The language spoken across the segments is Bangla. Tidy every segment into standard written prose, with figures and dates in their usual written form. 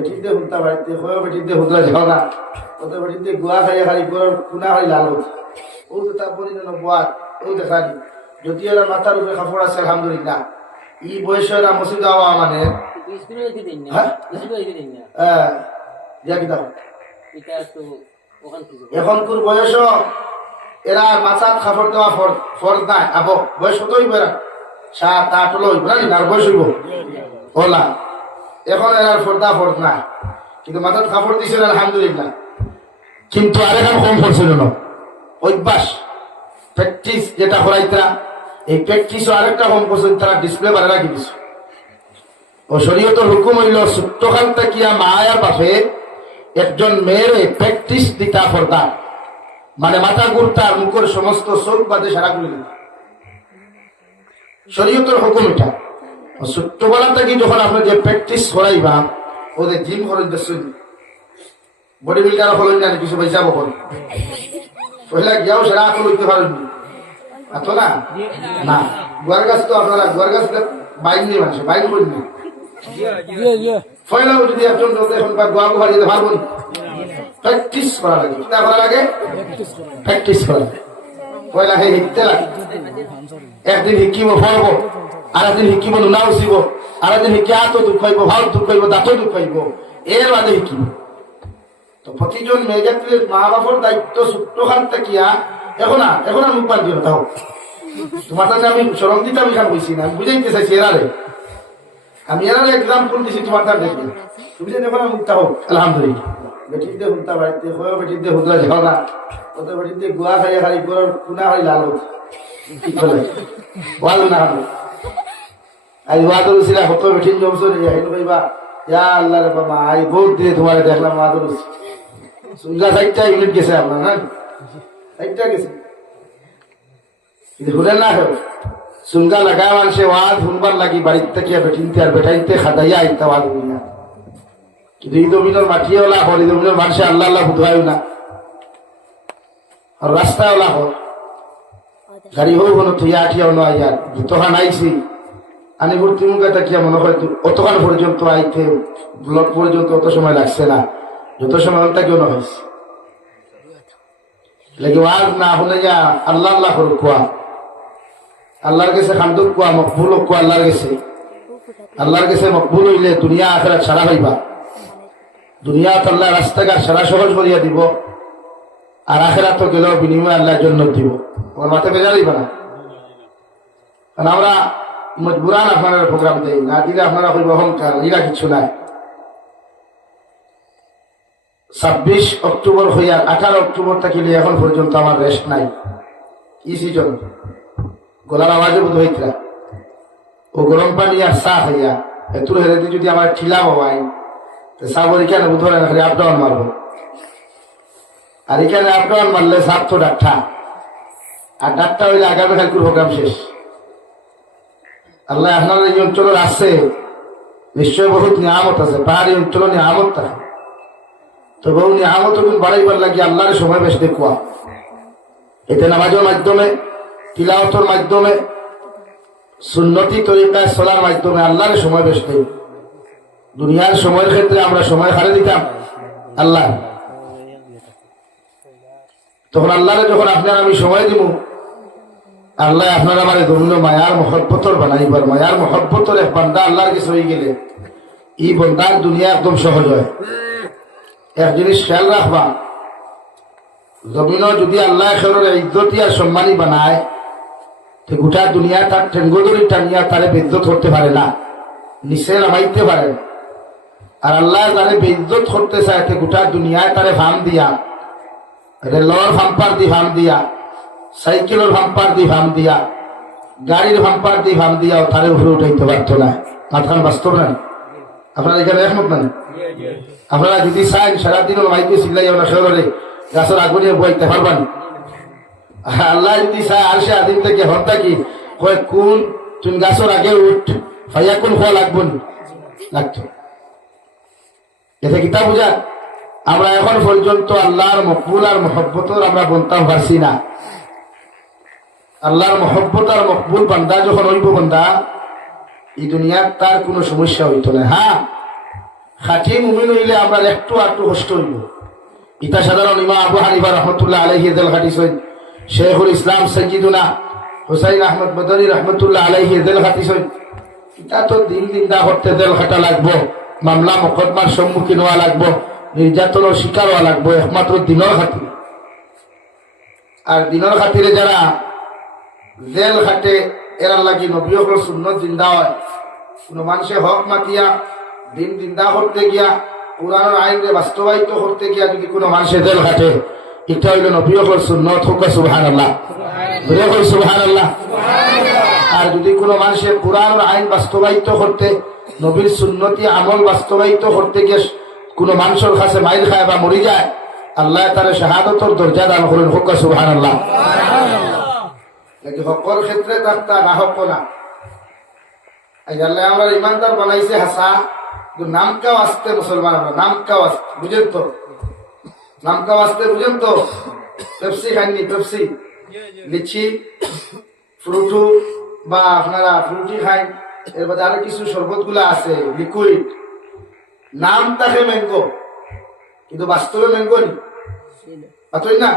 বেটিতে হুন্তা বাড়িতে হয় বেটিতে হুদরা যাও না ওদের বেটিতে গুয়া খাইয়া খালি গরম কুনা হয় লালো ও তো তার পরিণত বাদ ও দেখানি যদি ওরা মাথার উপরে কাপড় আছে আলহামদুলিল্লাহ ই বয়সের মসজিদ যাওয়া মানে এখনকার বয়স এরা মাথার কাপড় দেওয়া ফরজ নাই আবো বয়স কত হইব এরা 7-8 হলো হইব না আর বয়স হইব ওলা এখন এরা ফরজ নাই কিন্তু মাথার কাপড় দিছে আলহামদুলিল্লাহ কিন্তু আরেকটা কম করছিল না অভ্যাস প্র্যাকটিস যেটা করাইতরা এই প্র্যাকটিসও আরেকটা কম করছে তারা ডিসপ্লে বাড়ে রাখি দিছে ও শরীয়তের হুকুম হইল ছোট্টখান তাকিয়া মা আর বাপে একজন মেয়ের প্র্যাকটিস দিতা ফরদা মানে মাথা গুড়তা মুখের সমস্ত চোখ বাদে সারা গুলি শরীয়তের হুকুম এটা ছোট্টবেলা থেকে যখন আপনি যে প্র্যাকটিস করাইবা ওদের জিম করেন বডি বিল্ডার হলেন না কিছু পয়সা বকল পয়লা গিয়াও সেরা আতো লইতে পারেননি আতো না না গোয়ার গাছ তো আপনারা গোয়ার গাছ বাইক নিয়ে মানুষ বাইক করেননি পয়লাও যদি একজন এখন গোয়া গোয়া যেতে পারবেন প্র্যাকটিস করা লাগে কি করা লাগে প্র্যাকটিস করা পয়লা হে শিখতে লাগে একদিন শিকিব ফলব আর একদিন শিকিব নুনা উচিব আর একদিন শিকি হাতো দুখ হইব ভাল দুখ হইব দাঁতো দুখ হইব এর বাদে শিকিব তো প্রতিজন মেয়েজাত্রীর মা বাবার দায়িত্ব ছোট্টখান থাকিয়া এখন আর মুখ বাদ দিও তাও তোমার কাছে আমি সরম দিতে আমি খান বলছি না আমি বুঝাইতে চাইছি এরারে আমি এরারে এক্সাম্পল দিছি তোমার তার দেখি তুমি যে এখন মুখটা হোক আলহামদুলিল্লাহ বেটিতে হুন্তা বাড়িতে হয় বেটিতে হুদরা যাও না ওদের বেটিতে গুয়া খাইয়া খালি গরম কুনা হয় লালো ওয়াজ না হবে আজ ওয়াজ করেছিল হতো বেঠিন জমছো হেন কইবা ইয়া আল্লাহ রে বাবা আই বহুত দিনে তোমার দেখলাম ওয়াজ করেছি সুন্দর 60টা ইউনিট গেছে আপনার না 60টা গেছে কিন্তু ঘুরে না হোক সুন্দা লাগায় মানুষে ওয়াজ শুনবার লাগি বাড়ির থেকে বেঠিনতে আর বেঠাইতে খাদাইয়া আইতা ওয়াজ করিয়া কিন্তু এই জমিনের মাটিওয়ালা হর এই জমিনের মানুষে আল্লাহ আল্লাহ বুধবায়ও না আর রাস্তাওয়ালা হর গাড়ি হোক কোনো থুইয়া আঠিয়াও নয় ইয়ার যতখান আইছি আনি ভর্তি মুখে তাকিয়া মনে হয় অতখান পর্যন্ত আইতে ব্লক পর্যন্ত অত সময় লাগছে না যত সময় তাকেও না হয়েছে লেগে আর না হলে যা আল্লাহ আল্লাহ করুক কোয়া আল্লাহর কাছে খান্দুক কোয়া মকবুল কোয়া আল্লাহর কাছে মকবুল হইলে দুনিয়া আখেরা ছাড়া হইবা দুনিয়া তো আল্লাহ রাস্তাঘাট সারা সহজ করিয়া দিব আর আখেরা তো গেলেও বিনিময় আল্লাহর জন্য দিব ওর মাথায় বেজা দিবা না কারণ আমরা মজবুরান আপনারা প্রোগ্রাম দেই না দিলে আপনারা হইব অহংকার এরা কিছু নাই 26 অক্টোবর হইয়া 18 অক্টোবর থাকিলে এখন পর্যন্ত আমার রেস্ট নাই কি সিজন গলার আওয়াজে বোধ হইতরা ও গরম পানি আর চা হইয়া এতুর হেরেতে যদি আমার ঠিলা হওয়াই সাবর এখানে বোধ হয় না খালি আপ ডাউন মারবো আর এখানে আপ ডাউন মারলে সাপ তো ডাক্তার আর ডাক্তার হইলে আগামীকাল প্রোগ্রাম শেষ আল্লাহ আপনার এই অঞ্চলের আছে নিশ্চয় বহুত নিয়ামত আছে পাহাড়ি অঞ্চল নিয়ামত থাকে তো বহু নিয়ামত বাড়াইবার লাগে আল্লাহর সময় বেশ দেখুয়া এতে নামাজের মাধ্যমে তিলাওয়াতের মাধ্যমে সুন্নতি তরিকায় চলার মাধ্যমে আল্লাহর সময় বেশ দেই দুনিয়ার সময়ের ক্ষেত্রে আমরা সময় হারে দিতাম আল্লাহ তখন আল্লাহরে যখন আপনার আমি সময় দিব আল্লাহ আপনার আমার বিভিন্ন মায়ার মহব্বতর বানাইবার মায়ার মহব্বতর এক বান্দা আল্লাহর কাছে হয়ে গেলে এই বন্দার দুনিয়া একদম সহজ হয় এক জিনিস খেয়াল রাখবা জমিন যদি আল্লাহ খেলের ইজ্জতি আর সম্মানী বানায় তো গোটা দুনিয়া তার ঠেঙ্গদরি টানিয়া তারে বেইজ্জত করতে পারে না নিচে নামাইতে পারে আর আল্লাহ তারে বেইজ্জত করতে চায় তো গোটা দুনিয়ায় তারে ভাম দিয়া রেলর ভাম্পার দি ভাম দিয়া সাইকেলের ভাম্পার দি ভাম দিয়া গাড়ির ভাম্পার দি ভাম দিয়া তারে উপরে উঠাইতে পারতো না মাথান বাস্তব না আপনারা এখানে একমত না আপনারা যদি চান সারাদিনের মাইকে চিল্লাই আমরা শহরে গাছের আগুনে বইতে পারবেন আল্লাহ যদি চায় আর সে আদিম থেকে হর থাকি কয় কোন তুমি গাছের আগে উঠ ভাইয়া কোন হওয়া লাগবো লাগতো এতে কিতা বুঝা আমরা এখন পর্যন্ত আল্লাহর মকবুল আর মহব্বতর আমরা বলতাম পারছি না আল্লাহর মহব্বত আর মকবুল বান্দা যখন হইব বান্দা এই দুনিয়ার তার কোনো সমস্যা হইত না হ্যাঁ খাঁটি মুমিন হইলে আমরা একটু আটটু কষ্ট হইব। ইতা সাধারণ ইমাম আবু হানিফা রহমতুল্লাহ আলাইহি এদেল খাটিস হইন, শেখুল ইসলাম সৈয়দুনা হুসাইন আহমদ মদনী রহমতুল্লাহ আলাইহি এদেল খাটিস হইন। ইতা তো দিন দিনদা করতে দেল খাটা লাগবো, মামলা মোকদ্দমার সম্মুখীন হওয়া লাগবো, নির্যাতনের শিকার হওয়া লাগবো একমাত্র দিনের খাতিরে। আর দিনের খাতিরে যারা জেল খাটে এরার লাগি নবী হকর সুন্নত জিন্দা হয়। কোন মানুষে হক মাতিয়া দিন দিন্দা করতে গিয়া কোরআনের আইনে বাস্তবায়িত করতে গিয়া যদি কোনো মানুষে জেল খাটে, এটা হইল নবী হকর সুন্নত। হোক সুবহানাল্লাহ, সুবহানাল্লাহ। আর যদি কোনো মানুষের কোরআনের আইন বাস্তবায়িত করতে, নবীর সুন্নতি আমল বাস্তবায়িত করতে গিয়ে কোনো মানুষের কাছে মাইল খায় বা মরি যায়, আল্লাহ তার শাহাদতর দরজা দান করেন। হোক সুবহানাল্লাহ। হকর ক্ষেত্রে তার না হক না, আল্লাহ আমরা ইমানদার বানাইছে হাসা, নামকাও আসতে মুসলমান, আমরা নামকাও আসতে বুঝেন তো, নামকাও আসতে বুঝেন তো। পেপসি খাননি, পেপসি, লিচি, ফ্রুটু বা আপনারা ফ্রুটি খাই, এর মধ্যে আরো কিছু শরবত গুলা আছে লিকুইড, নাম থাকে ম্যাঙ্গো, কিন্তু বাস্তবে ম্যাঙ্গো নি পাতই না,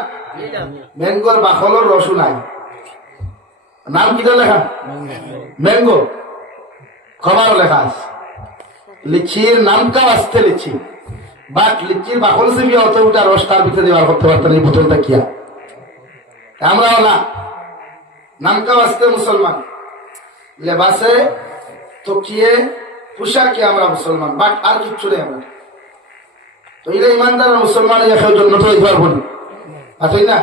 ম্যাঙ্গোর বাকলর রসও নাই, নাম কিটা লেখা ম্যাঙ্গো, খবরও লেখা আছে। লিচির নামটাও আসতে লিচি, বাট লিচির বাকল সে গিয়ে অত উঠা রস তার ভিতরে দেওয়ার করতে পারতেন এই বোতলটা কিয়া। আমরাও না, নামটাও আসতে মুসলমান, লেবাসে তকিয়ে পোশাকে আমরা মুসলমান, বাট আর কিচ্ছু নেই আমরা। তো এরা ইমানদার মুসলমান জন্য তো এবার বলি পাতই না।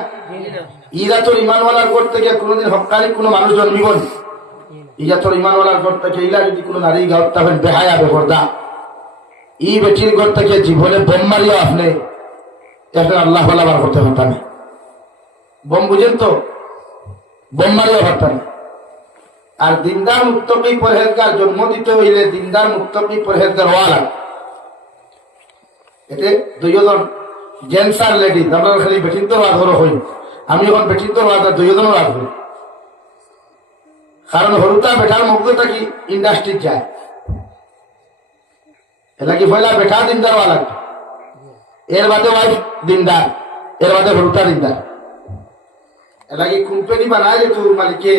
ইরা তোর ইমানওয়ালার ঘর থেকে কোনোদিন হকারি কোনো মানুষ জন্মিব না। ইয়া তোর ইমানওয়ালার ঘর থেকে ইলা যদি কোনো নারী গাঁত তখন বেহায়া বেপরদা, ই বেটির ঘর থেকে জীবনে বোম মারিও আপনি একটা আল্লাহ বলাবার করতে পারতাম। বোম বুঝেন তো, বোম মারিও পারতাম। আর দিনদার মুত্তকি পরহেজগার জন্ম দিতে হইলে দিনদার মুত্তকি পরহেজগার হওয়া লাগে। এতে দুইজন জেন্টস আর লেডিজ, আমরা খালি বেটিন তো রাত হলো হই, আমি এখন বেটিন তো রাত দুইজনও রাত হই। কারণ হরুতা বেটার মুগ্ধটা কি ইন্ডাস্ট্রি যায়, এটা কি পয়লা বেটা দিনদার হওয়া লাগবে, এর বাদে ওয়াইফ দিনদার, এর বাদে হরুতা দিনদার। এটা কি কোম্পানি বানায় যে তোর মালিকে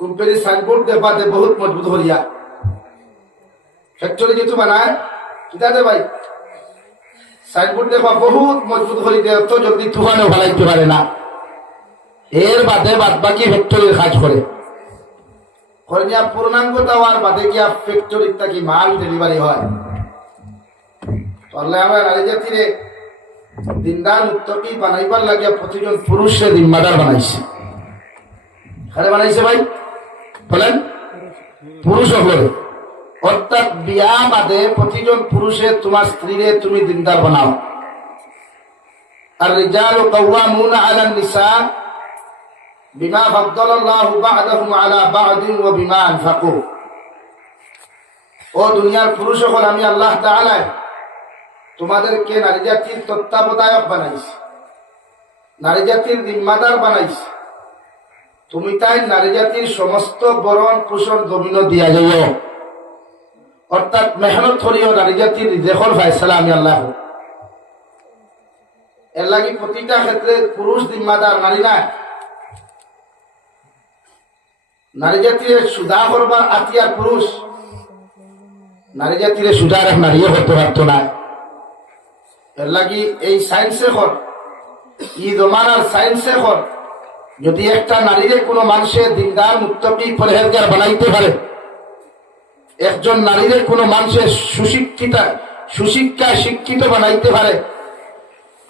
কোম্পানি সাইনবোর্ড দেবা দে বহুত মজবুত হলিয়া, ফ্যাক্টরি যেহেতু বানায় কিতা দে ভাই সাইনবোর্ড দেখবা বহুত মজবুত হলি দে, তো জলদি তুফানেও ভালাইতে পারে না। এর বাদে বাদ বাকি ফ্যাক্টরির কাজ করে পূর্ণাঙ্গ দেওয়ার বাদে গিয়া ফ্যাক্টরির থাকি মাল ডেলিভারি হয়। তাহলে আমরা নারী জাতিরে দিনদার মুত্তকি বানাইবার লাগিয়া প্রতিজন পুরুষে জিম্মাদার বানাইছে। আরে বানাইছে ভাই বলেন, পুরুষ হলে অর্থাৎ বিয়া বাদে প্রতিজন পুরুষে তোমার স্ত্রীরে তুমি দিনদার বানাও। আর রিজালু কাওয়ামুনা আলান নিসা বিমা ফাদ্দালাল্লাহু বা'দাহুম আলা বা'দিন ওয়া বিমা আনফাকু। ও দুনিয়ার পুরুষ হল, আমি আল্লাহ তাআলা তোমাদেরকে নারী জাতির তত্ত্বাবধায়ক বানাইছি, নারী জাতির জিম্মাদার বানাইছি। তুমি তাই নারী জাতির সমস্ত বরণ পোষণ জমিন দিয়া যাইও, অর্থাৎ মেহনত করিও নারী জাতির রিজেকর ফয়সালা আমি আল্লাহ। এর লাগি প্রতিটা ক্ষেত্রে পুরুষ জিম্মাদার, নারী না। নারী জাতির সুদা করবার আতিয়ার পুরুষ, নারী জাতির সুদার এক নারীও করতে পারত না। এর লাগি এই সায়েন্সে কর, ই জমানার সায়েন্সে কর, যদি একটা নারীরে কোনো মানুষের দিনদার মুত্তকি পরহেজগার বানাইতে পারে, একজন নারীরে কোনো মানুষের সুশিক্ষায় শিক্ষিত বানাইতে পারে,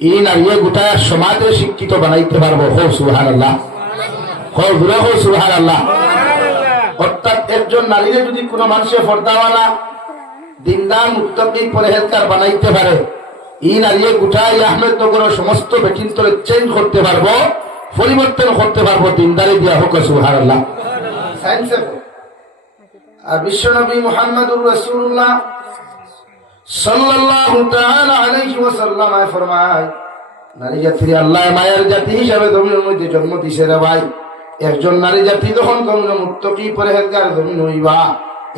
এই নারীরে গোটা সমাজে শিক্ষিত বানাইতে পারবো। হো সুবহানাল্লাহ, হো দূরে হো সুবহানাল্লাহ। অর্থাৎ একজন নারীরে যদি কোনো মানুষের পর্দাওয়ালা দিনদার মুত্তকি পরহেজগার বানাইতে পারে, এই নারীরে গোটা আহমেদনগরের সমস্ত বেটিন্তরে চেঞ্জ করতে পারবো, পরিবর্তন করতে পারবো দিনদারি দিয়া। হোক সুবহানাল্লাহ। সায়েন্সে আর বিশ্বনবী মুহাম্মদুর রাসূলুল্লাহ সাল্লাল্লাহু তাআলা আলাইহি ওয়াসাল্লাম ফরমায়, নারী জাতির আল্লাহ মায়ের জাতি হিসাবে জমিনের মধ্যে জন্ম দিছে রে ভাই। একজন নারী জাতি যখন জমিন মুত্তকি পরহেজগার জমিন হইবা,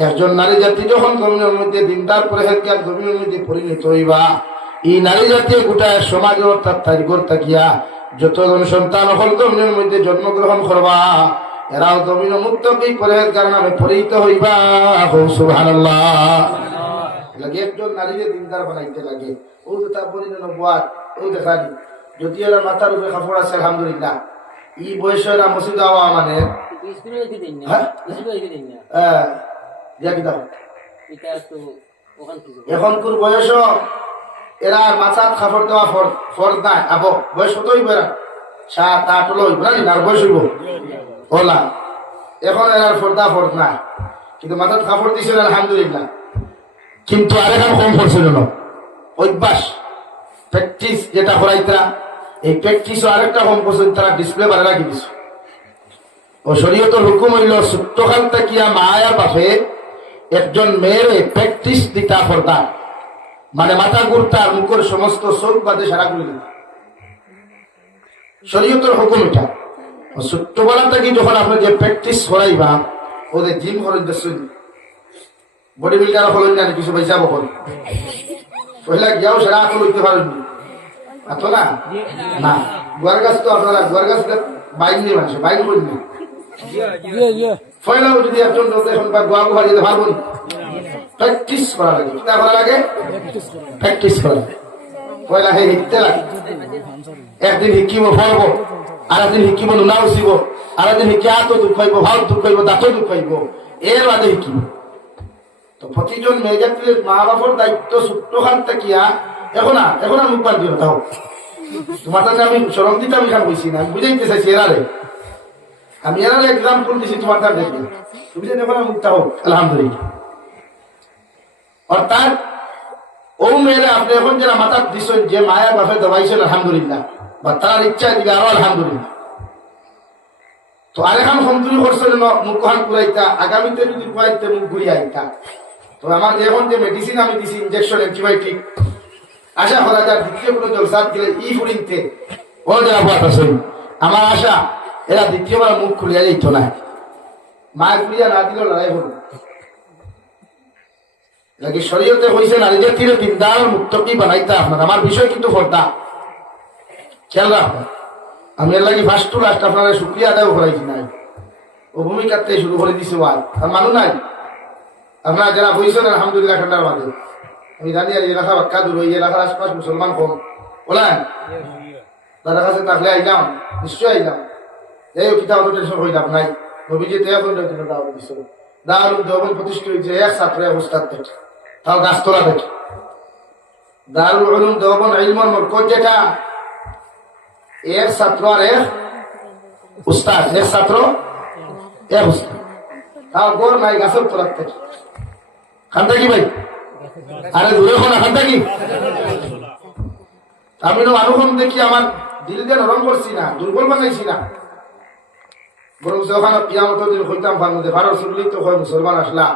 একজন নারী জাতি যখন জমিনের মধ্যে দিনদার পরেজগার জমিনের মধ্যে পরিণত হইবা, এই নারী জাতীয় গোটা সমাজ অর্থাৎ তারিখর তাকিয়া যতজন সন্তান হল জমিনের মধ্যে জন্মগ্রহণ করবা, এরাও জমিন মুত্তাকি পরেজগার নামে পরিচিত হইবা। সুবহানাল্লাহ। লাগে একজন নারীকে দিনদার বানাইতে লাগে। ও যে তার পরিণত নবুয়াত, ও দেখালি যদি এরা মাথার উপরে কাপড় আছে আলহামদুলিল্লাহ, এই বয়সে এরা মসজিদ যাওয়া মানে এখনকার বয়স এরা মাথার কাপড় দেওয়া ফরজ নাই। আবো বয়স কত হইব? এরা 7-8 হলো হইব না, আর বয়স হইব ওলা। এখন এরা ফরজ নাই, কিন্তু মাথার কাপড় দিছিল আলহামদুলিল্লাহ। কিন্তু আরেকখান কম করছিল না, অভ্যাস প্র্যাকটিস যেটা করাইতরা, এই প্র্যাকটিসও আরেকটা কম করছিল, তারা ডিসপ্লে বাড়া রাখি দিছ। ও শরীয়তের হুকুম হইল ছোট্টকাল তাকিয়া মা আর বাপে একজন মেয়ের প্র্যাকটিস দিতা পর্দা, মানে মাথা গুড়তা মুখের সমস্ত চোখ বাদে সারা গুলি দিতা। শরীয়তের হুকুম এটা। ছোট্টবেলা থেকে যখন আপনি যে প্র্যাকটিস করাইবা, ওদের জিম করেন বডি বিল্ডার হলেন না, কিছু পয়সা বকল পয়লা গিয়াও সেরা আকল হইতে পারেননি এত না না। গোয়ার গাছ তো আপনারা গোয়ার গাছ বাইক নিয়ে মানুষ বাইক করেন পয়লাও যদি একজন এখন গোয়া গোয়া যেতে পারবেন, প্র্যাকটিস করা লাগে। কি করা লাগে? প্র্যাকটিস করা লাগে। পয়লা হে শিখতে লাগে। একদিন শিকিব ফলব, আর একদিন শিকিব নুনা উচিব, আর একদিন শিকি হাতও দুঃখ হইব, ভাও দুঃখ হইব, দাঁতও দুঃখ হইব, এর বাদে শিকিব। তো প্রতিজন মেয়েজাতির মা বাবার দায়িত্ব ছোট্টখান থাকিয়া এখন আর মুখ পান দিও তাও তোমার কাছে আমি সরম দিতে আমি খান বলছি না, আমি বুঝাইতে চাইছি এরারে, আমি এরারে এক্সাম্পল দিছি তোমার তার দেখি, তুমি যেন এখন মুখটা হোক আলহামদুলিল্লাহ। অর্থাৎ ও মেয়েরা আপনি এখন যারা মাথা দিচ্ছেন, যে মায়ের বাপে দবাইছেন আলহামদুলিল্লাহ, বা তার ইচ্ছা দিলে আরো আলহামদুলিল্লাহ। তো আরেখান সন্তুলি করছেন মুখ খান ঘুরাইতা, আগামীতে যদি ঘুরাইতে মুখ ঘুরিয়ে আইতা। তো আমার এখন যে মেডিসিন আমি দিছি, ইনজেকশন, অ্যান্টিবায়োটিক, আশা করা যায় দ্বিতীয় কোনো জলসাদ গেলে ই ফুরিনতে ও যারা বাত আছেন, আমার আশা এরা দ্বিতীয়বার মুখ খুলিয়া যাইত না। মায়ের খুলিয়া না দিল লড়াই হল নাকি শরীয়তে হয়েছে নারীদের তীরে দিনদার মুক্তকি বানাইতে আপনার। আমার বিষয় কিন্তু ফর্দা খেয়াল রাখবেন। আমি এর লাগে ফার্স্ট টু লাস্ট আপনারা শুক্রিয়া আদায় করাইছি নাই, ও ভূমিকাতে শুরু করে দিছে ওয়াজ আর মানু নাই। আপনারা যারা বইছেন আলহামদুলিল্লাহ ঠান্ডার মাঝে, আমি জানি আর এলাকা বাক্কা দূর এই এলাকার আশপাশ মুসলমান কম বলেন, তাদের কাছে থাকলে আইলাম, নিশ্চয় আইলাম। এই কিতাব অত টেনশন হইলাম নাই। নবীজি তো এখন দাওয়াত দিচ্ছে, দারুল দেওবন্দ প্রতিষ্ঠিত হয়েছে এক ছাত্র উস্তাদ থেকে, তাও গাছতলা থেকে। দারুল উলুম দেওবন্দ ইলমুল মরকজ যেটা, এক ছাত্র আর এক উস্তাদ, এক ছাত্র এক উস্তাদ, তাও গড় নাই গাছের তোলার থেকে। খান থাকি ভাই, আরে দূরে শোনা খান থাকি। আমি মানুষ দেখি আমার দিল দিয়ে নরম করছি না, দুর্বল বানাইছি না, বরং ওখানে কিয়ামত দিন হইতাম ফার্মে ভারত শুনলি তো হয় মুসলমান আসলা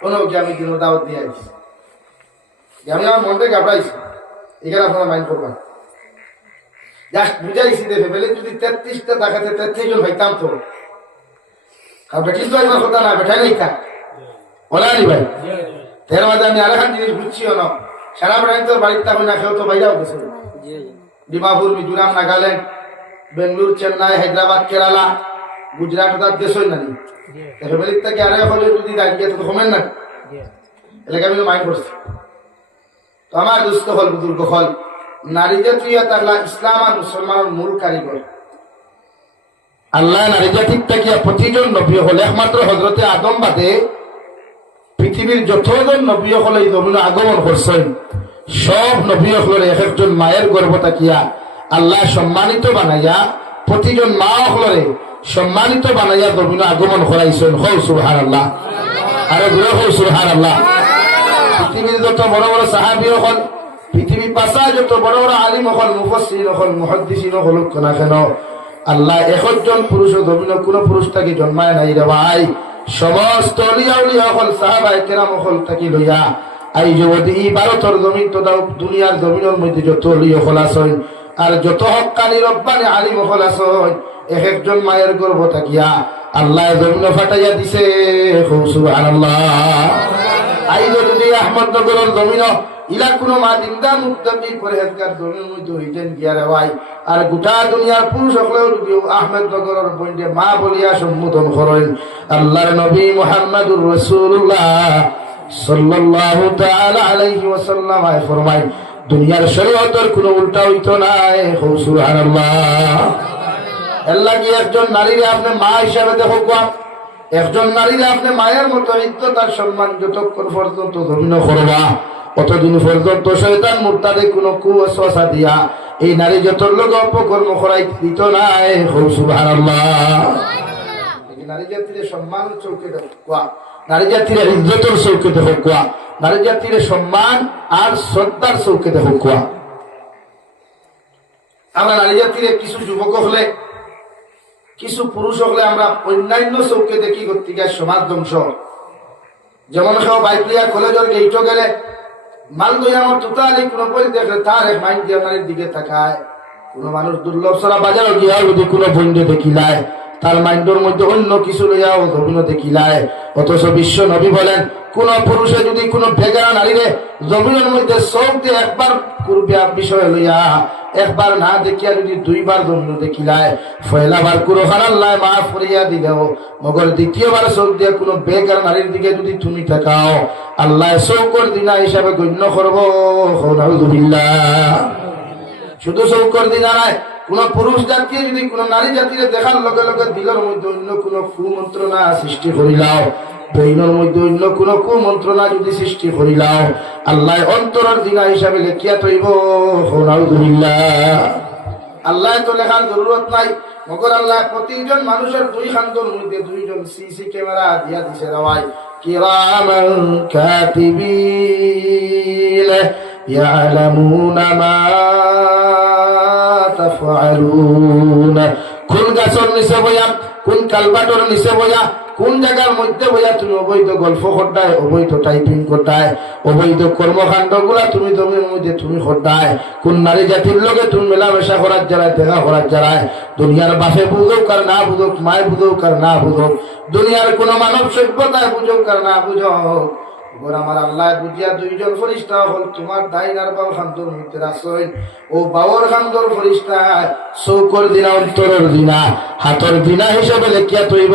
কোনো কি আমি দিন দাওয়াত দিয়ে আইছি। আমি আমার মনটাকে ঘাবড়াইছি, এখানে আপনারা মাইন্ড করবেন। জাস্ট বুঝাইছি যে ফেলে যদি 33টা দেখাতে 33 জন হইতাম তো, কারণ বেটিস তো একবার কথা না, বেঠাই নাই থাক বলানি ভাই। এর মাঝে আমি আরেকখান জিনিস বুঝছিও না, সারা বেড়াই তো বাড়ির থাকবে না, কেউ তো বাইরেও গেছে। ডিমাপুর, মিজোরাম, নাগাল্যান্ড, বেঙ্গলুর, চেন্নাই, হায়দ্রাবাদ, কেরালা, গুজরাট ওটার দেশই নানি ফ্যামিলির থেকে আরে হলে যদি দাঁড়িয়ে তো কমেন না এলাকা আমি মাইন্ড করছি। তো আমার দুস্থ হল বুজুর্গ হল নারী জাতীয় তাহলে ইসলাম আর মুসলমানের মূল কারিগর আল্লাহ। নারী জাতির থেকে প্রতিজন নবী হল একমাত্র হজরতে আদম বাদে পৃথিবীর যতজন নবী হলে এই জমিনে আগমন করছেন, সব নবী হলের এক একজন মায়ের গর্ভ তাকিয়া আল্লাহ সম্মানিত বানাইয়া প্রতিজন মা হলরে সম্মানিত বানাইয়া জমিনে আগমন করাইছেন। হল সুবহানাল্লাহ, আরে দূরে হল সুবহানাল্লাহ। পৃথিবীর যত বড় বড় সাহাবী হল, পৃথিবীর পাশায় যত বড় বড় আলিম হল, মুফাসসির হল, মুহাদ্দিসিন হল না কেন, আল্লাহ একজন পুরুষ জমিন কোন পুরুষ তাকে জন্মায় নাই রে ভাই। সমস্ত অলিয়া উলিয়া হল, সাহাবায়ে কেরাম হল তাকে লইয়া আই যদি এই ভারতের জমিন তো দুনিয়ার জমিনের মধ্যে যত অলিয়া হল আছেন আর যত হক্কানি রব্বানি আলিম হল আছেন, এক একজন মায়ের গর্ভ থাকিয়া আল্লাহ জমিন ফাটাইয়া দিছে। সুবহানাল্লাহ। আইজ যদি আহমদনগরের জমিন ইলা কোন মা দিন্দা মুক্তি পরহেজগার জমিনের মধ্যে হইতেন গিয়া রে ভাই, আর গোটা দুনিয়ার পুরুষ সকলেও যদি আহমেদনগরের বইন্ডে মা বলিয়া সম্বোধন করেন, আল্লাহর নবী মুহাম্মদুর রাসূলুল্লাহ সাল্লাল্লাহু তাআলা আলাইহি ওয়াসাল্লাম ফরমায় দুনিয়ার শরীয়তের কোনো উল্টা হইতো নাই। সুবহানাল্লাহ। আল্লাহ কি একজন নারীরে আপনি মা হিসাবে দেখো, একজন নারীরে আপনি মায়ের মতো ইজ্জত আর সম্মান যতক্ষণ পর্যন্ত ধন্য করবা অতদিন পর্যন্ত শয়তান মুরতাদে কোনো কুওয়াসওয়াসা দিয়া এই নারী যতর লোক অপকর্ম করাই দিত নাই। সুবহানাল্লাহ। নারী জাতির সম্মান চৌকে দেখো, নারী জাতির ইজ্জতের চৌকে দেখো, নারী জাতির সম্মান আর শ্রদ্ধার চৌকে দেখো। আমরা নারী জাতির কিছু যুবক হলে কিছু পুরুষ হলে আমরা অন্যান্য চৌকে দেখি গতিকার সমাজ ধ্বংস। যেমন কেউ বাইক লিয়া কলেজের গেইটো গেলে মাল দইয়া আমার টোটালি কোনো বই দেখলে তার এক মাইন্ড দিয়ে নারীর দিকে তাকায়। কোন মানুষ দুর্লভ ছাড়া বাজারও গিয়া যদি কোনো বন্ধে দেখিলায় তার মাইন্ডের মধ্যে অন্য কিছু লইয়াও জমিন দেখিলায়। অথচ বিশ্ব নবী বলেন কোন পুরুষে যদি কোনো বেগানা নারীরে জমিনের মধ্যে চোখ দিয়ে একবার করবে বিষয় লইয়া একবার না দেখিয়া যদি দুইবার জমিন দেখিলায় ফয়লাবার কুরখান আল্লাহ মাফ করিয়া দিলেও মগর দ্বিতীয়বার চোখ দিয়ে কোনো বেগানা নারীর দিকে যদি তুমি তাকাও আল্লাহ চৌকর দিনা হিসাবে গণ্য করবো। নাউযুবিল্লাহ। শুধু চৌকর দিনা নাই, কোন পুরুষ জাতি যদি কোন নারী জাতির দেখার লগে লগে দিলের মধ্যে অন্য কোন কুমন্ত্রণা সৃষ্টি করিলাও, ব্রেইনের মধ্যে অন্য কোন কুমন্ত্রণা যদি সৃষ্টি করিলাও আল্লাহ অন্তরের দিনা হিসাবে লেখিয়া তৈব। নাউযুবিল্লাহ। আল্লাহ তো লেখার জরুরত নাই, মগর আল্লাহ প্রতিজন মানুষের দুই খান্দর মধ্যে দুইজন সিসি ক্যামেরা দিয়া দিছে রাওয়াই কিরামান কাতিবিন ইয়ালামুনা মা তাফআলুন। কোন গাছের নিচে বইয়া, কোন কালবাটোর নিচে বইয়া, কোন জায়গার মধ্যে বইয়া তুমি অবৈধ গল্প করতায়, অবৈধ টাইপিং করতায়, অবৈধ কর্মকাণ্ড গুলা তুমি জমির মধ্যে তুমি করতায়, কোন নারী জাতির লোকে তুমি মেলামেশা করার যারায়, দেখা করার যারায়, দুনিয়ার বাপে বুঝোক আর না বুঝোক, মায় বুঝোক আর না বুঝোক, দুনিয়ার কোন মানব সভ্যতায় বুঝোক আর না বুঝোক, আমার আল্লাহ বুঝিয়া দুইজন ফরিস্তা হল তোমার দাইনার বাউ খান্দর মধ্যে রাখছই। ও বাউর খান্দর ফরিস্তা চৌকর দিনা, অন্তরের দিনা, হাতর দিনা হিসাবে লেখিয়া তৈব।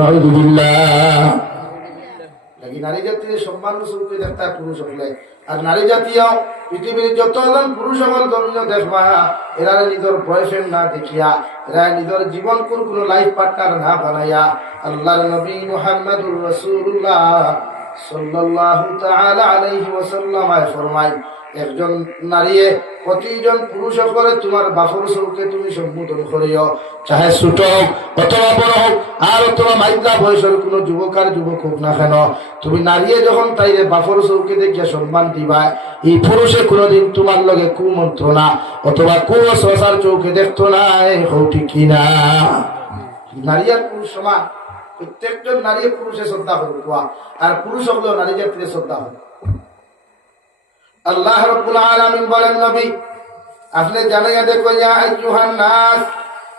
নাউযুবিল্লাহ। নারী জাতির সম্মান চৌকে দেখতা পুরুষ হলে, আর নারী জাতীয় পৃথিবীর যতজন পুরুষ হল জমিন দেখবা এরা নিজের বয়ফ্রেন্ড না দেখিয়া, এরা নিজের জীবন কোনো লাইফ পার্টনার না বানাইয়া আল্লাহর নবী মুহাম্মদুর রাসূলুল্লাহ সাল্লাল্লাহু তাআলা আলাইহি ওয়াসাল্লাম ফরমায় একজন নারীয়ে প্রতিজন পুরুষ করে তোমার বাপর চৌকে তুমি সম্বোধন করিও, চাহে ছোট হোক অথবা বড় হোক আর অথবা মাইজা বয়সের কোন যুবক আর যুবক হোক না কেন, তুমি নারীয়ে যখন তাইরে বাপর চৌকে দেখিয়া সম্মান দিবা এই পুরুষে কোনোদিন তোমার লগে কুমন্ত্রণা অথবা কুঅশ্বাসার চৌকে দেখতো না। ঠিক কিনা? নারী আর পুরুষ সমান, প্রত্যেকজন নারী পুরুষে শ্রদ্ধা করবে, আর পুরুষ হলেও নারী জাতির শ্রদ্ধা হবে। আল্লাহ রাব্বুল আলামিন বলেন নবী আপনি জানাইয়া দেখো ইয়া আইয়ুহান নাস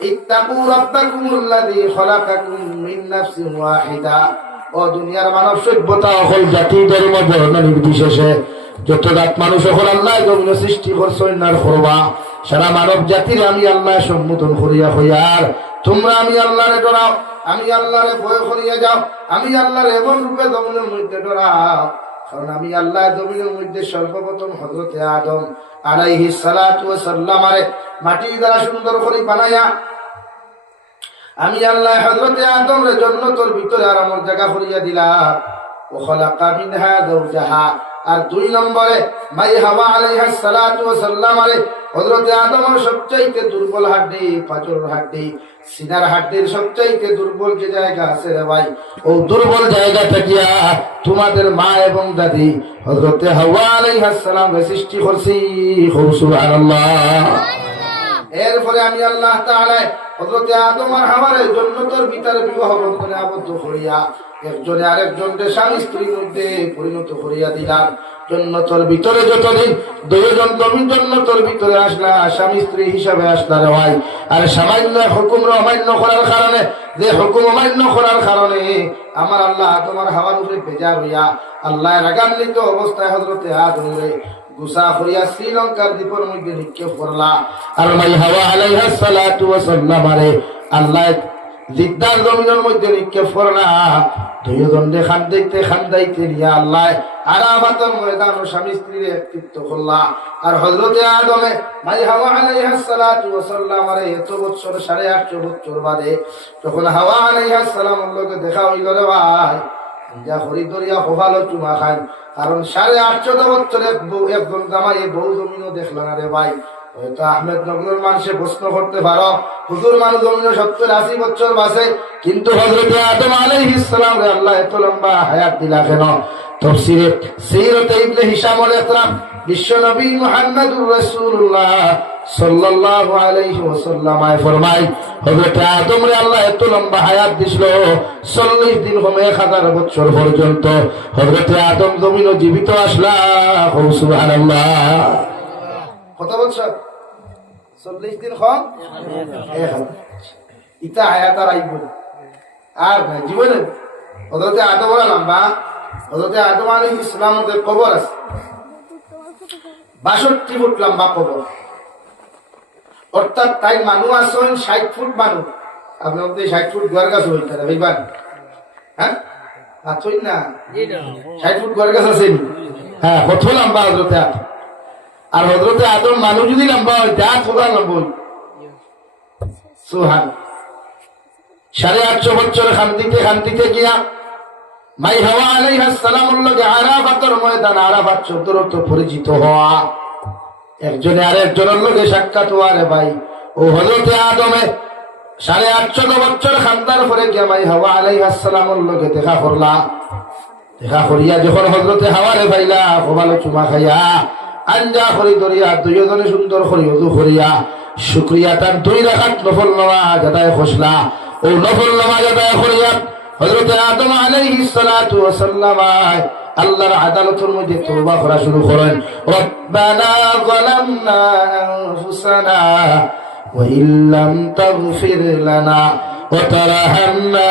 ইত্তাকু রাব্বাকুমুল্লাযী খালাকাকুম মিন নাফসিন ওয়াহিদা। ও দুনিয়ার মানব সভ্যতা হল জাতি ধর্ম বর্ণ নির্বিশেষে যত জাত মানুষ হল আল্লাহ জমিনে সৃষ্টি করছেন না করবা সারা মানব জাতির আমি আল্লাহ সম্বোধন করিয়া হইয়ার তোমরা আমি আল্লাহরে ডরাও, আমি আল্লাহরে ভয় করিয়া যাও, আমি আল্লাহর এমন রূপে জমিনের মধ্যে ডরাও। কারণ আমি আল্লাহ জমিনের মধ্যে সর্বপ্রথম হযরতে আদম আলাইহিস সালাতু ওয়াস সালাম আরে মাটি দ্বারা সুন্দর করে বানায়া আমি আল্লাহ হযরতে আদমের জান্নাতের ভিতরে আরামের জায়গা করিয়া দিলাম। ও খালাকা মিনহা যাওজাহা। আর দুই নম্বরে মাই হাওয়া আলাইহিস সালাতু ওয়াস সালাম আরে হযরতে আদমের সবচাইতে দুর্বল হাড্ডি পাঁজরের হাড্ডি সিনার হাড্ডির সবচাইতে দুর্বল যে জায়গা আছে রে ভাই, ও দুর্বল জায়গাটা গিয়া তোমাদের মা এবং দাদি হযরতে হাওয়া আলাইহিস সালাম সৃষ্টি করছি। সুবহানাল্লাহ। এরপরে আমি আল্লাহ তাআলা হযরতে আদম আর হাওয়ার জান্নাতের ভিতরে বিবাহ বন্ধনে আবদ্ধ করিয়া একজনে আরেকজনকে স্বামী স্ত্রীর মধ্যে পরিণত করিয়া দিলাম। জন্নতর ভিতরে যতদিন দুইজন তুমি জন্নতর ভিতরে আসলা, স্বামী স্ত্রী হিসাবে আসলা রে ভাই। আর সামান্য হুকুম অমান্য করার কারণে, যে হুকুম অমান্য করার কারণে আমার আল্লাহ তোমার হাওয়ার উপরে বেজার হইয়া আল্লাহ রাগান্বিত অবস্থায় হযরতে আদমরে গুসা করিয়া শ্রীলঙ্কার দ্বীপের মধ্যে নিক্ষেপ করলা। আর মাই হাওয়া আলাইহিস সালাতু ওয়াস সালাম রে আল্লাহ জিদ্দার জমিনের মধ্যে নিক্ষেপ করলা। দুইজনে খান্দাইতে নিয়া আল্লাহ আরাফাতের ময়দান ও স্বামী স্ত্রীর একত্রিত করলা। আর হযরতে আদমে মাই হাওয়া আলাইহিস সালাতু ওয়াস সালাম রে এত বছর 850 বছর বাদে যখন হাওয়া আলাইহিস সালামের লগে দেখা হইল রে ভাই, যা হরিদরিয়া হবালো চুমা খান। কারণ 850 বছর একজন জামাই বউ জমিনও দেখলো না রে ভাই। হয়তো আহমেদনগরের মানুষে প্রশ্ন করতে পারো, হুজুর মানুষ জমিন 70-80 বছর বাঁচে, কিন্তু হযরত আদম আলাইহিস সালাম রে আল্লাহ এত লম্বা হায়াত দিলা কেন? তাফসীরে সিরাতে ইবনে হিশামুল ইকরাম বিশ্ব নবী মুহাম্মদুর রাসূলুল্লাহ সাল্লাল্লাহু আলাইহি ওয়াসাল্লাম ফরমায়, হযরত আদম রে আল্লাহ এত লম্বা হায়াত দিছিল 40 দিন হবে 1000 বছর পর্যন্ত হযরত আদম জমিনও জীবিত আসলা। সুবহানাল্লাহ। কত বছর? 40 দিন কম 1000। ইতা হায়াত আর আইব আর নাই জীবনে। হযরত আদম লম্বা, হযরত আদম আলাইহিস সালামের কবর আছে 62 ফুট লম্বা কবর। অর্থাৎ তাই মানুষ আসেন 60 ফুট মানুষ। আপনার মধ্যে 60 ফুট গোয়ার গাছ হইতে না ভাইবান? হ্যাঁ আছই না, 60 ফুট গোয়ার গাছ আছে। হ্যাঁ, কত লম্বা হযরতে আদম। আর হযরতে আদম মানুষ যদি লম্বা হয় তা থোড়া লম্বা হই। সুবহান। 850 বছর খান্দিতে গিয়া মাই হাওয়া আলাইহিস সালামের লগে আরাফাতের ময়দান, আরাফাত শব্দের অর্থ পরিচিত হওয়া, একজনে আরেকজনের লগে সাক্ষাৎ হওয়া রে ভাই। ও হযরতে আদমে 850 বছর খান্দার পরে গিয়া মাই হাওয়া আলাইহিস সালামের লগে দেখা করলা। দেখা করিয়া যখন হযরতে হাওয়া রে ভাইলা কবালো চুমা খাইয়া আঞ্জা করি ধরিয়া দুইজনে সুন্দর করি ওযু করিয়া শুকরিয়া তার 2 রাকাত নফল নামাজ আদায় করলা। ও নফল নামাজ আদায় করিয়া হযরতে আদম আলাইহিস সালাতু ওয়াস সালাম আল্লাহর আদালতের মধ্যে তওবা করা শুরু করেন। রব্বানা যালামনা আনফুসানা ওয়া ইল্লাম তাগফির লানা ওয়া তারহামনা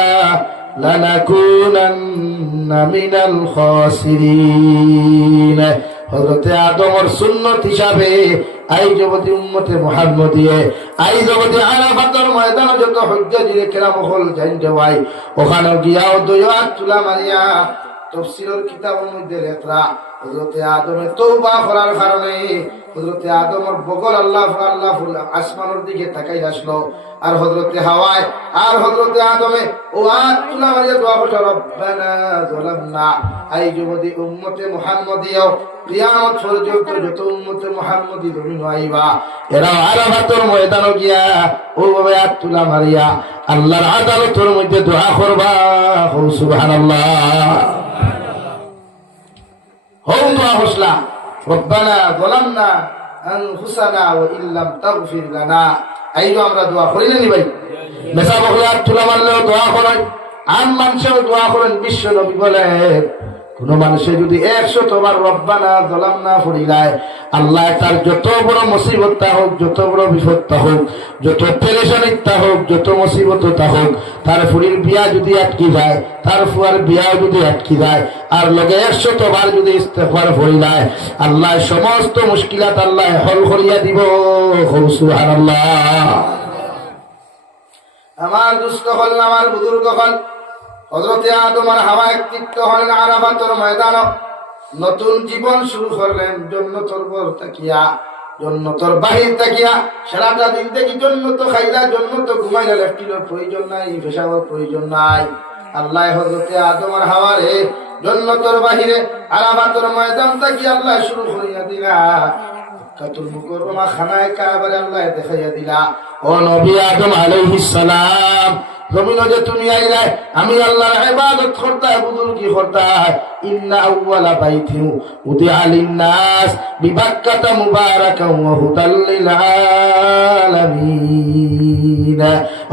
লানাকুনান্না মিনাল খাসিরিন। হযরতে আদমের সুন্নত হিসাবে আই জগতি উম্মতে মুহাম্মদিয়ে আই জগতি আরাফাতের ময়দানে যত হুজ্জাজিরে কেরাম হল যাইন যাওয়াই, ওখানে গিয়াও দুইয়াত তুলা মারিয়া তাফসীরের কিতাবের মধ্যে লেখা হযরতে আদমের তওবা করার কারণে হযরতে আদমের বগল আল্লাহ আসমানের দিকে তাকাই আসলো। আর হযরতে হাওয়ায় আর হযরতে আদমে ও আতুলা মারিয়া দোয়া করল, রব্বানা যালামনা। আই যুবতী উম্মতে মুহাম্মদিয়া কিয়ামত পর্যন্ত যত উম্মতে মুহাম্মদি জমিন আইবা এরা আরাফাতের ময়দানে গিয়া ওভাবে আতুলা মারিয়া আল্লাহর আদালতের মধ্যে দোয়া করবা। সুবহানাল্লাহ। হও দোয়া হসলা, রব্বানা যালামনা আনফুসানা ওয়া ইল্লাম তাগফির লানা। আইলো আমরা দোয়া করি না নি ভাই? মেসা বকলে তুলা মারলেও দোয়া করেন, আম মানুষেও দোয়া করেন। বিশ্ব নবী বলেন কোন মানুষে যদি 100 বার রব্বানা যালামনা পড়িলায় আল্লাহ তার যত বড় মুসিবতটা হোক, যত বড় বিপদটা হোক, যত পেরেশানিটা হোক, যত মুসিবতটা হোক, তার ফুরির বিয়া যদি আটকি যায়, তার ফুয়ার বিয়া যদি আটকি যায়, আর লগে 100 বার যদি ইস্তেগফার পড়িলায় আল্লাহ সমস্ত মুশকিলাত আল্লাহ হল করিয়া দিব। সুবহানাল্লাহ। আমার দুষ্ট হল, আমার বুজুর্গ হল হযরতে আদম আর হাওয়া একত্রিত হলেন আরাফাতের ময়দানে, নতুন জীবন শুরু করলেন। জন্নতর পর তাকিয়া, জন্নতর বাহির তাকিয়া সারাটা দিন থেকে জন্নত খাইলা, জন্নত ঘুমাইলা, লেফটিনের প্রয়োজন নাই, পেশাবের প্রয়োজন নাই। আল্লাহ হযরতে আদম আর হাওয়ারে জন্নতর বাহিরে আরাফাতের ময়দান তাকিয়া আল্লাহ শুরু করিয়া দিলা কাতুল মুকররমা খানায়ে কাবারে আল্লাহ দেখাইয়া দিলা, ও নবী আদম আলাইহিস সালাম জমিনে যে তুমি আইলাই আমি আল্লাহর ইবাদত করতে বুজুর্গি করতে। ইন্না আউওয়ালা বাইতিন উদিআ লিন-নাস বিবাক্কাতা মুবারাকান ওয়া হুদাল লিল আলামিন।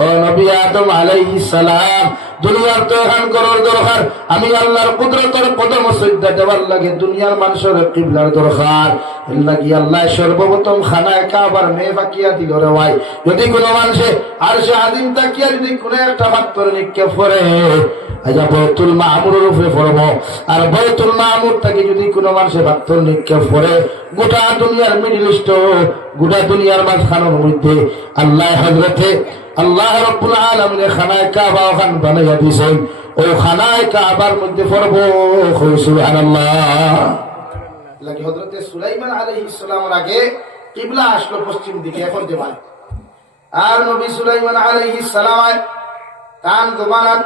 ও নবী আদম আলাইহিস সালাম দুনিয়ার তো এখন করার দরকার, আমি আল্লাহর কুদরতের কদম সজদা দেওয়ার লাগে দুনিয়ার মানুষের কিবলার দরকার। এর লাগি আল্লাহ সর্বপ্রথম খানায় কাবার মেয়ে বাকিয়া দিল রে ভাই। যদি কোনো মানুষে আর সে আদিম তাকিয়া যদি কোনো একটা পাত্র নিক্ষেপ করে, আচ্ছা বয়তুল মামুরের উপরে পড়বো, আর বয়তুল মামুর থেকে যদি কোনো মানুষের পাত্র নিক্ষেপ করে, গোটা দুনিয়ার মিডিল ইস্ট, গোটা দুনিয়ার মাঝখানের মধ্যে আল্লাহ হযরতে আল্লাহ রাব্বুল আলামিন খানায় কাবা ওখান বানাইয়া দিয়েছেন, ও খানায় কাবার মধ্যে পড়বো সুবহানাল্লাহ। লাগি হযরতে সুলাইমান আলাইহিস সালামের আগে কিবলা আসলো পশ্চিম দিকে, এখন দেওয়াল। আর নবী সুলাইমান আলাইহিস সালাম কান দোবানাত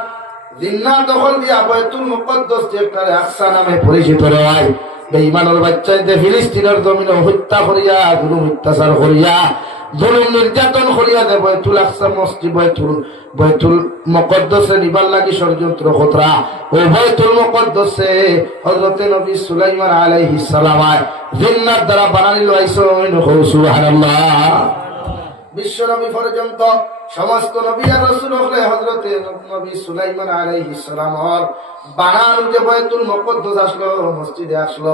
জিন্নাত দখল দিয়া বাইতুল মুকদ্দাস যেটারে আকসা নামে পরিচিত রয়, বেঈমানের বাচ্চাদের ফিলিস্তিনের জমিনে হত্যা করিয়া, জুলুম অত্যাচার করিয়া, জুলুম নির্যাতন করিয়া দে বাইতুল আকসা মসজিদ বাইতুল মুকদ্দাসে নিবার লাগি ষড়যন্ত্র খতরা। ও বাইতুল মুকদ্দাসে হযরতে নবী সুলাইমান আলাইহিস সালাম জিন্নাত দ্বারা বানাইল আইসন, সুবহানাল্লাহ। বিশ্ব নবী পর্যন্ত সমস্ত নবী আর রাসূল হলে হযরতে নবী সুলাইমান আলাইহিস সালামের বানানো যে বাইতুল মুকদ্দাস আসলো, মসজিদে আসলো,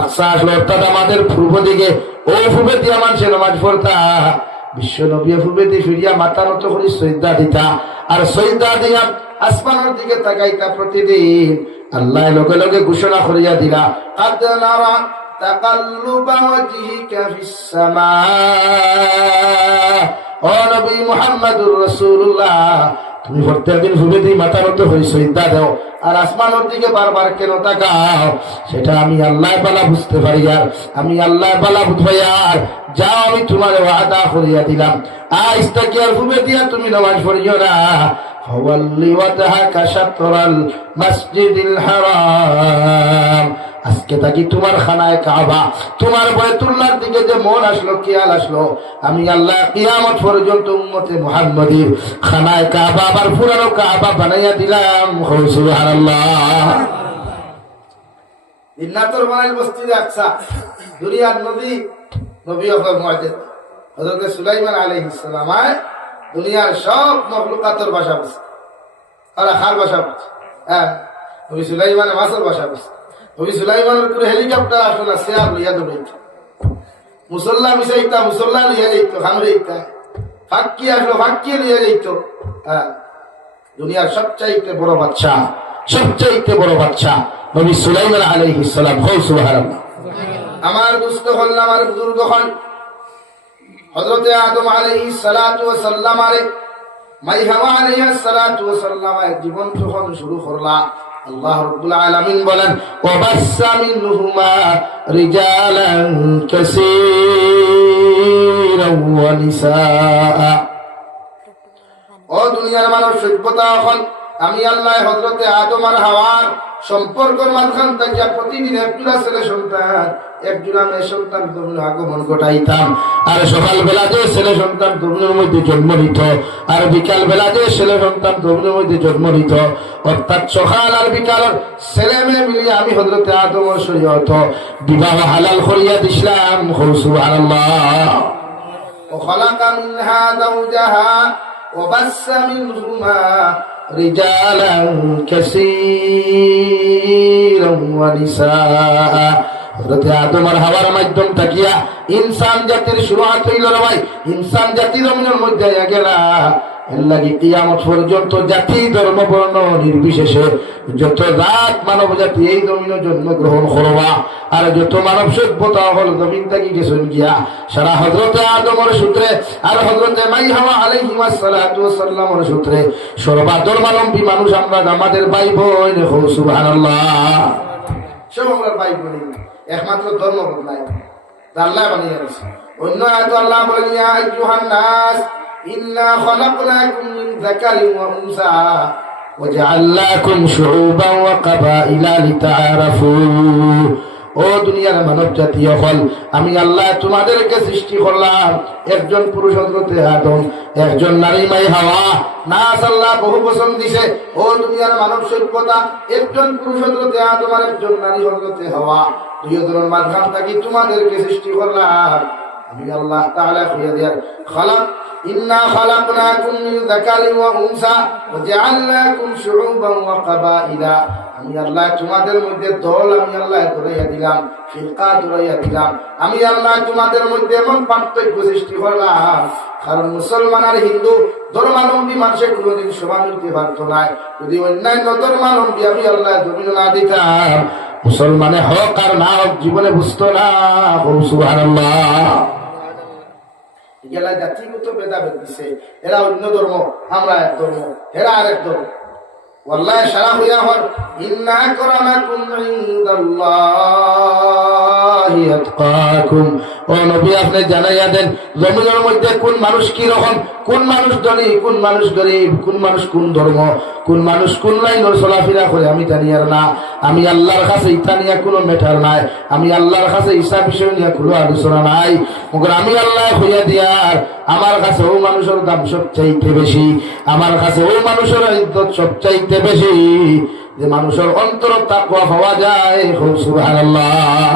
আকসা আসলো, অর্থাৎ আমাদের পূর্ব দিকে ও পূর্ব দিয়ে মানুষ নামাজ পড়তা, বিশ্ব নবী পূর্ব দিয়ে ফিরিয়া মাথা নত করে সজদা দিতা, আর সজদা দিয়া আসমানের দিকে তাকাইতা প্রতিদিন। আল্লাহ লগে লগে ঘোষণা করিয়া দিলা, কাদ নারা তাকাল্লুবা ওয়াজহিকা ফিস সামা, ও নবী মুহাম্মদুর রাসূলুল্লাহ, তুমি প্রত্যেকদিন ভুবেদি মাথা নত হয়ে সজদা দাও, আর আসমানের দিকে বারবার কেন তাকাও? সেটা আমি আল্লাহ বালা বুঝতে পারি, আর আমি আল্লাহ বালা বুঝবাই। আর যাও, আমি তোমার ওয়াদা করিয়া দিলাম, আজ থেকে আর ভুবে দিয়া তুমি নামাজ পড়িও না। ফাওয়াল্লি ওয়াজহাকা শাতরাল মাসজিদিল হারাম, আজকে থাকি তোমার খানায় কাবা, তোমার বাইতুল্লাহর দিকে যে মন আসলো, খেয়াল আসলো, আমি আল্লাহ কিয়ামত পর্যন্ত উম্মতে মুহাম্মাদীর খানায় কাবা আবার পুরানো কাবা বানাইয়া দিলাম, সুবহানাল্লাহ। জিন্নাতুল বানাইল মসজিদে আকসা, দুনিয়ার নবী হল মুআজ্জিজ হযরত সুলাইমান আলাইহিস সালাম দুনিয়ার সব মখলুকাতের ভাষা বুঝছে, আর খার ভাষা বুঝছে। হ্যাঁ, নবী সুলাইমান মাছের ভাষা বুঝছে। নবী সুলাইমানের করে হেলিকপ্টার আসলো না, সে আর লইয়া দৌড়াইত, মুসল্লা মিশাইতা, মুসল্লা লইয়া যাইত, খান হইতা, ফাঁকি আসলো, ফাঁকি লইয়া যাইত। হ্যাঁ, দুনিয়ার সবচাইতে বড় বাদশা, সবচাইতে বড় বাদশা নবী সুলাইমান আলাইহিস সালাম, সুবহানাল্লাহ। আমার দুস্থ হল, আমার বুজুর্গ হল হযরতে আদম আলাইহিস সালাতু ওয়াস সালাম আরে মাই হাওয়া আলাইহিস সালাতু ওয়াস সালাম জীবন যখন শুরু করলা, আল্লাহ রাব্বুল আলামিন বলেন, ওয়াবাসসা মিনহুমা রিজালান কাসীরান ওয়া নিসাআ। ও দুনিয়ার মানব সভ্যতা, এখন আমি আল্লাহ হযরতে আদম আর হাওয়ার সম্পর্কের মাঝখান থেকে প্রতিদিন একজোড়া ছেলে সন্তান, একজোড়া মেয়ে সন্তান জমিনে আগমন ঘটাইতাম। আর সকালবেলা যে ছেলে সন্তান জমিনের মধ্যে জন্ম নিত, আর বিকাল বেলা যে ছেলে সন্তান জমিনের মধ্যে জন্ম নিত, অর্থাৎ সকাল আর বিকালের ছেলে মেয়ে মিলিয়ে আমি হযরতে আদমের শরীয়ত বিবাহ হালাল করিয়া দিছিলাম, সুবহানাল্লাহ। وخلق منها زوجها وبث منهما رجالا كثيرا ونساء। হযরত আদম আর হাওয়ার মাধ্যম থাকিয়া ইনসান জাতির শুরুয়াত হইল রে ভাই। ইনসান জাতির জমিনের মধ্যে গেলা, এর লাগি কিয়ামত পর্যন্ত জাতি ধর্ম বর্ণ নির্বিশেষে যত জাত মানব জাতি এই জমিনে জন্মগ্রহণ করবা, আর যত মানব সভ্যতা হল জমিন থাকি গেছেন গিয়া সারা হযরতে আদমের সূত্রে আর হযরতে মাই হাওয়া আলাইহিস সালাতু ওয়াস সালামের সূত্রে সর্বধর্মাবলম্বী মানুষ আমরা, আমাদের ভাই বোন, সুবহানাল্লাহ। সব আমরা ভাই বোন, একমাত্র ধর্ম বদলাই আল্লাহ বানিয়ে রাখছে। অন্য আয়াতে আল্লাহ বলেন, ইয়া আইয়ুহান নাস ইন্না খলাকনাকুম মিন যাকারিন ওয়া উনসা ওয়া জাআলনাকুম শুউবান ওয়া কাবাইলা লিতাআরাফু। ও দুনিয়ার মানব জাতি হল, আমি আল্লাহ তোমাদেরকে সৃষ্টি করলাম, একজন পুরুষ হযরতে আদম, একজন নারী মাই হাওয়া। নাস আল্লাহ বহু বচন দিছে। ও দুনিয়ার মানব সভ্যতা, একজন পুরুষ হযরতে আদম আর একজন নারী হযরতে হাওয়া, দুইজনের মাঝখান থাকি তোমাদেরকে সৃষ্টি করলাম। আমি আল্লাহ তাআলা কইয়া দিয়ার খালাক ইন্না খালাকনাকুম মিন যাকারিন ওয়া উনসা ওয়া জাআলনাকুম শুউবান ওয়া কাবাইলা আমি আল্লাহ তোমাদের মধ্যে দল আমি আল্লাহ ধরাইয়া দিলাম ফিরকা ধরাইয়া দিলাম আমি আল্লাহ তোমাদের মধ্যে এমন পার্থক্য সৃষ্টি করলাম কারণ মুসলমান আর হিন্দু ধর্মাবলম্বী মানুষের কোনোদিন সমান হইতে পারত না যদি অন্যান্য ধর্মাবলম্বী আমি আল্লাহ জমিন না দিতাম মুসলমানে হক আর না হোক জীবনে বুঝতো না সুবহানাল্লাহ এগুলা জাতিগত ভেদাভেদ দিছে এরা অন্য ধর্ম আমরা এক ধর্ম এরা আরেক ধর্ম ওয়াল্লাহি সারা হইয়া হর ইন্না আকরামাকুম ইনদাল্লাহি আতকাকুম ও নবী আপনি জানাইয়া দেন জমিনের মধ্যে কোন মানুষ কি রকম কোন মানুষ ধনী কোন মানুষ গরিব কোন মানুষ কোন ধর্ম কোন মানুষ কোন লাইনের চলাফেরা করে আমি জানি আর না আমি আল্লাহর কাছে ইটা নিয়ে কোনো ম্যাটার নাই আমি আল্লাহর কাছে হিসাব বিষয় নিয়ে কোনো আলোচনা নাই মগর আমি আল্লাহ হইয়া দিয়ার আমার কাছে ও মানুষের দাম সবচাইতে বেশি আমার কাছে ও মানুষের ইজ্জত সবচাইতে বেশি যে মানুষের অন্তর তাকওয়া পাওয়া যায় খুব সুবহানাল্লাহ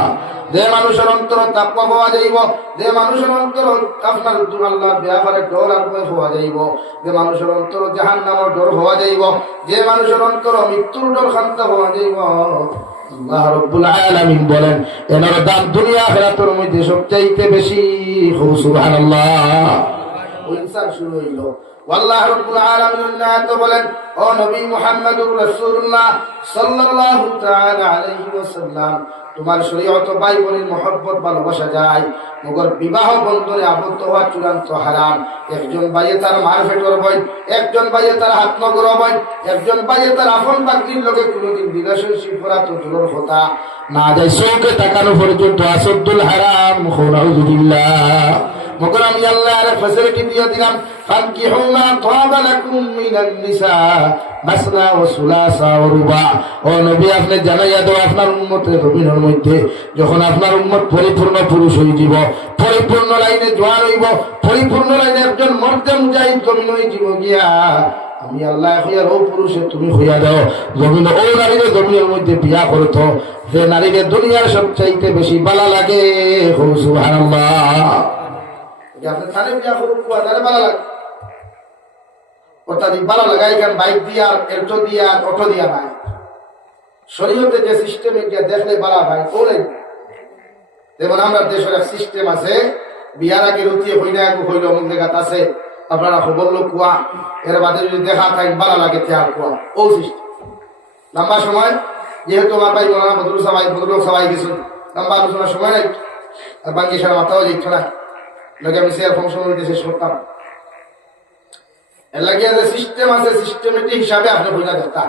যে মানুষের অন্তর তাকওয়া পাওয়া যাইব যে মানুষের অন্তর আপনার আল্লাহর ব্যাপারে ডর আর ভয় পাওয়া যাইব যে মানুষের অন্তর জাহান্নামের ডর হওয়া যাইব যে মানুষের অন্তর মৃত্যুর ডর খান্তা হওয়া যাইব আল্লাহ রাব্বুল আলামিন বলেন এনার দাম দুনিয়া আখিরাতের মধ্যে সবচাইতে বেশি খুব সুবহানাল্লাহ ওই ইনসান শুরু হইল আল্লাহ রাব্বুল আলামিন নাত বলেন ও নবী মুহাম্মদুর রাসূলুল্লাহ সাল্লাল্লাহু তাআলা আলাইহি ওয়াসাল্লাম তোমার শরীয়ত ভাই বোনের মহব্বত ভালোবাসা যায় মগর বিবাহ বন্ধনে আবদ্ধ হওয়া চূড়ান্ত হারাম একজন ভাইয়ে তার মার ফেটর বই একজন ভাইয়ে তার হাত নগর বই একজন ভাইয়ে তার আপন বাকরির লোকে কোনোদিন রিলেশনশিপ করা তো দূরের কথা না যায় চোখে তাকানো পর্যন্ত আসদ্দুল হারাম নাউযুবিল্লাহ মগর আমি আল্লাহ আর ফ্যাসিলিটি দিয়ে দিলাম ফানকিহু মা তাবা লাকুম মিনান নিসা মাসনা ওয়া সুলাসা ওয়া রুবা ও নবী আপনি জানাইয়া দাও আপনার উম্মতের রবিনের মধ্যে যখন আপনার উম্মত পরিপূর্ণ পুরুষ হয়ে যাব পরিপূর্ণ লাইনে জোয়ান হইব পরিপূর্ণ লাইনে একজন মর্দে মুজাহিদ জমিন হয়ে যাব গিয়া আমি আল্লাহ হইয়ার ও পুরুষে তুমি হইয়া দাও জমিন ও নারীরে জমিনের মধ্যে বিয়া করতো যে নারীরে দুনিয়ার সবচাইতে বেশি ভালো লাগে সুবহানাল্লাহ আপনি থানে বিয়া করুন তাহলে ভালো লাগে অর্থাৎ ভালো লাগাই কারণ বাইক দিয়া এলটো দিয়া অটো দিয়া নাই শরীয়তে যে সিস্টেমে গিয়া দেখলে ভালো ভাই ওলে যেমন আমরা দেশের এক সিস্টেম আছে বিয়ার আগে রুটিয়ে হইনা হইল অমুক জায়গাত আছে আপনারা খবর লোক কুয়া এর বাদে যদি দেখা তাই ভালো লাগে তেয়ার কুয়া ও সিস্টেম লম্বা সময় যেহেতু আমার ভাই মনে বদলুক সবাই গেছিল লম্বা আলোচনার সময় নাই আর বাকি সারা মাথাও যাইত না লোকে আমি শেয়ার ফাংশন শেষ করতাম এর লাগে যে সিস্টেম আছে সিস্টেমেটিক হিসাবে আপনি বোঝা দরকার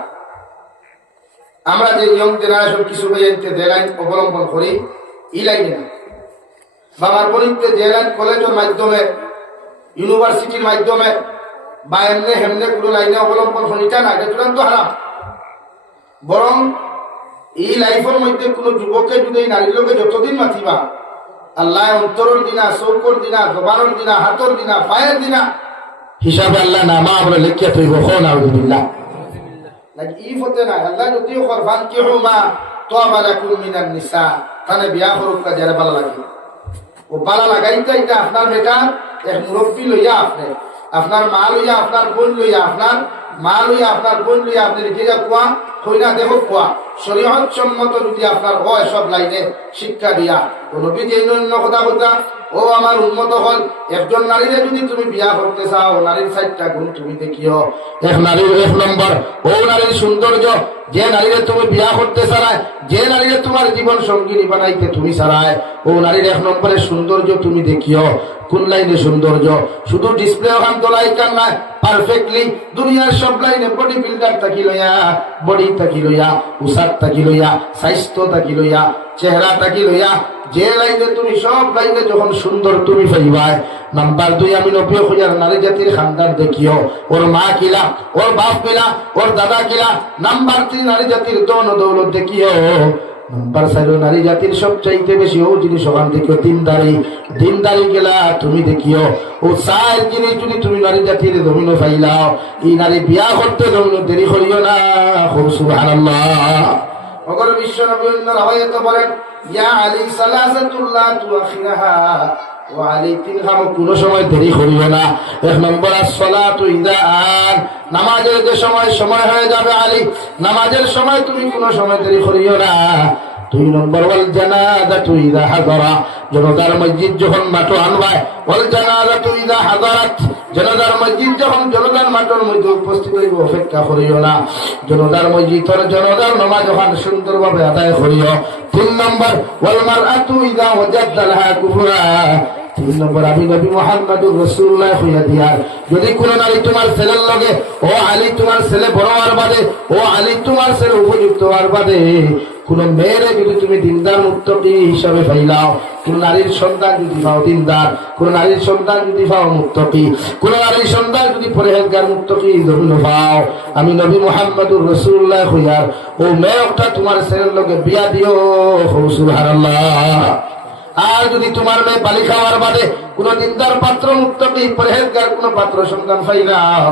আমরা যে ইয়ং জেনারেশন কিছু যে লাইন অবলম্বন করি এই লাইনে না বা আমার পরিচিত যে লাইন কলেজের মাধ্যমে ইউনিভার্সিটির মাধ্যমে বা এমনি হেমনে কোনো লাইনে অবলম্বন করি এটা না এটা চূড়ান্ত হারাম বরং এই লাইফের মধ্যে কোনো যুবকে যদি এই নারীর লোকে যতদিন মাতিবা আল্লাহ অন্তরের দিনা চৌকর দিনা জবানের দিনা হাতর দিনা পায়ের দিনা হিসাবে আল্লাহ নামা আমরা লিখিয়া তুই বখন আউযুবিল্লাহ লাইক ই ফতে না আল্লাহ যদি খরফান কি হুমা তাবা লাকুম মিনান নিসা তানে বিয়া করুক কা যারা ভালো লাগে ও ভালো লাগাইতে এটা আপনার বেটা এক মুরব্বি লইয়া আপনি আপনার মা লইয়া আপনার বোন লইয়া আপনার মা লইয়া আপনার বোন লইয়া আপনি লিখে যা কুয়া হইনা দেখো কুয়া শরীয়ত সম্মত যদি আপনার হয় সব লাইনে শিক্ষা দিয়া কোনো বিধি অন্য কথা বলতা ও আমার উন্মত হল একজন নারীরে যদি তুমি বিয়া করতে চাও নারীর 4টা গুণ তুমি দেখিও এক নারীর 1 নম্বর ও নারীর সৌন্দর্য যে নারীরে তুমি বিয়া করতে চারায় যে নারীরে তোমার জীবন সঙ্গিনী বানাইতে তুমি চারায় ও নারীর 1 নম্বরের সৌন্দর্য তুমি দেখিও কোন লাইনে সৌন্দর্য শুধু ডিসপ্লে ওখান তোলাই কান না পারফেক্টলি দুনিয়ার সব লাইনে বডি বিল্ডার থাকি লইয়া বডি থাকি লইয়া উসাদ থাকি লইয়া স্বাস্থ্য থাকি লইয়া চেহারা থাকি লইয়া যে লাইনে তুমি সব লাইনে যখন সুন্দর তুমি পাইবাই নাম্বার 2 আমি নবী খুঁজার নারী জাতির খানদান দেখিও ওর মা কিলা ওর বাপ কিলা ওর দাদা কিলা নাম্বার 3 নারী জাতির দন দৌলত দেখিও নাম্বার 4 নারী জাতির সবচাইতে বেশি ও জিনিস ওখান দেখিও দিনদারি গেলা তুমি দেখিও ও 4 জিনিস যদি তুমি নারী জাতির জমিন পাইলাও এই নারী বিয়া করতে জমিন দেরি করিও না খুব সুবহানাল্লাহ অগর বিশ্ব নবী রাওয়ায়াত বলেন ইয়া আলী সালাসাতুল্লাহ তুআখিরাহা ও আলী তিন খাম কোন সময় দেরি করিও না। 1 নম্বর আসসালাতু ইযা আন, নামাজের যে সময় হয়ে যাবে আলী, নামাজের সময় তুমি কোন সময় দেরি করিও না। 2 নম্বর ওয়াল জানাজাতু ইযা হাযারা, জনাজার মসজিদ যখন মাঠে আনবায়, ওয়াল জানাজাতু ইযা হাযারাত, জনাজার মসজিদ যখন জনাজার মাঠের মধ্যে উপস্থিত হইব অপেক্ষা করিও না। জনাজার মসজিদের জনাজার নামাজ যখন সুন্দরভাবে আদায় করিও। 3 নম্বর ওয়াল মারআতু ইযা ওয়াজাদা লাহা কুফরা, 3 নম্বর আমি নবী মুহাম্মদুর রাসূলুল্লাহ হইয়া দিয়ার, যদি কোন নারী তোমার ছেলের লগে, ও আলী তোমার ছেলে বড় হওয়ার বাদে, ও আলী তোমার ছেলে উপযুক্ত হওয়ার বাদে কোন মেয়েরে যদি তুমি দিনদার মুত্তাকি হিসাবে পাইলাও, কোন নারীর সন্তান যদি পাও দিনদার, কোন নারীর সন্তান যদি পাও মুত্তাকি, কোন নারীর সন্তান যদি পরহেজগার মুত্তাকি যদি পাও, আমি নবী মুহাম্মদুর রাসূলুল্লাহ হইয়ার ও মেয়েটা তোমার ছেলের লগে বিয়া দিও। সুবহানাল্লাহ। আর যদি তোমার মেয়ে বালি খাওয়ার বাদে কোন দিনদার পাত্র মুত্তাকি পরহেজগার কোন পাত্র সন্তান পাইলাও,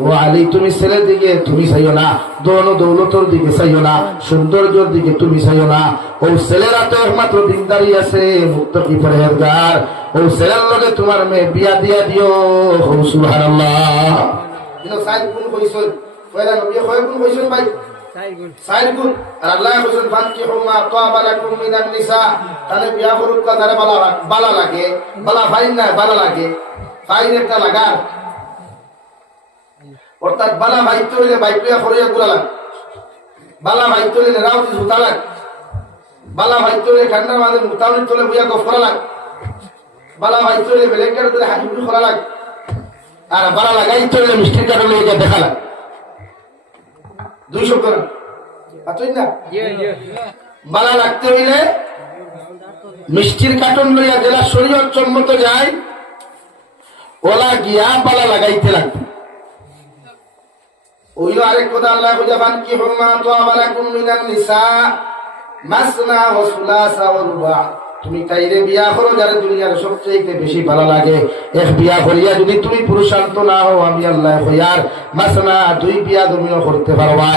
ও আলী তুমি ছেলের দিকে তুমি চাইও না, দৌলতর দিকে চাইও না, সৌন্দর্যের দিকে তুমি চাইও না। ও ছেলেরা তো একমাত্র দিনদারি আছে, মুত্তাকি পরহেজগার, ও ছেলের লগে তোমার মেয়ে বিয়া দিয়া দিও। সুবহানাল্লাহ। কিন্তু সাইদ কোন কইছেন, পয়লা নবী কয় কোন কইছেন ভাই? 4 গুণ। আর আল্লাহ কইছেন ফানকিহু মা তাবা লাকুম মিনান নিসা, তাহলে বিয়া করুক যারা বালা লাগে, বালা ফাইন না বালা লাগে, ফাইন একটা লাগার, অর্থাৎ বালা ভাইতে হইলে বাইপিয়া করিয়া গুলা লাগ, বালা ভাইতে হইলে রাও জুতা লাগ, বালা ভাইতে হইলে ঠান্ডার মাঝে মুতাউনি তোলে বুয়া গফ করা লাগ, বালা ভাইতে হইলে বেলেঙ্কার তোলে হাজুরি করা লাগ, আর বালা লাগাইতে হইলে মিষ্টির কারণে লইয়া দেখা লাগ। 2 শব্দ না আতই না, বালা লাগতে হইলে মিষ্টির কার্টন লইয়া জেলা শরীয়ত সম্মত যায়, ওলা গিয়া বালা লাগাইতে লাগবে। ওইলো আরেক কথা আল্লাহ বুঝাবান কি হুমা তাবা লাকুম মিনান নিসা মাসনা ওয়া সুলাসা ওয়া রুবা, তুমি তাইরে বিয়া করো যারা দুনিয়ার সবচেয়ে বেশি ভালো লাগে। এক বিয়া করিয়া যদি তুমি পুরুষান্ত না হও, আমি আল্লাহ কইয়ার মাসনা 2 বিয়া তুমিও করতে পারবা।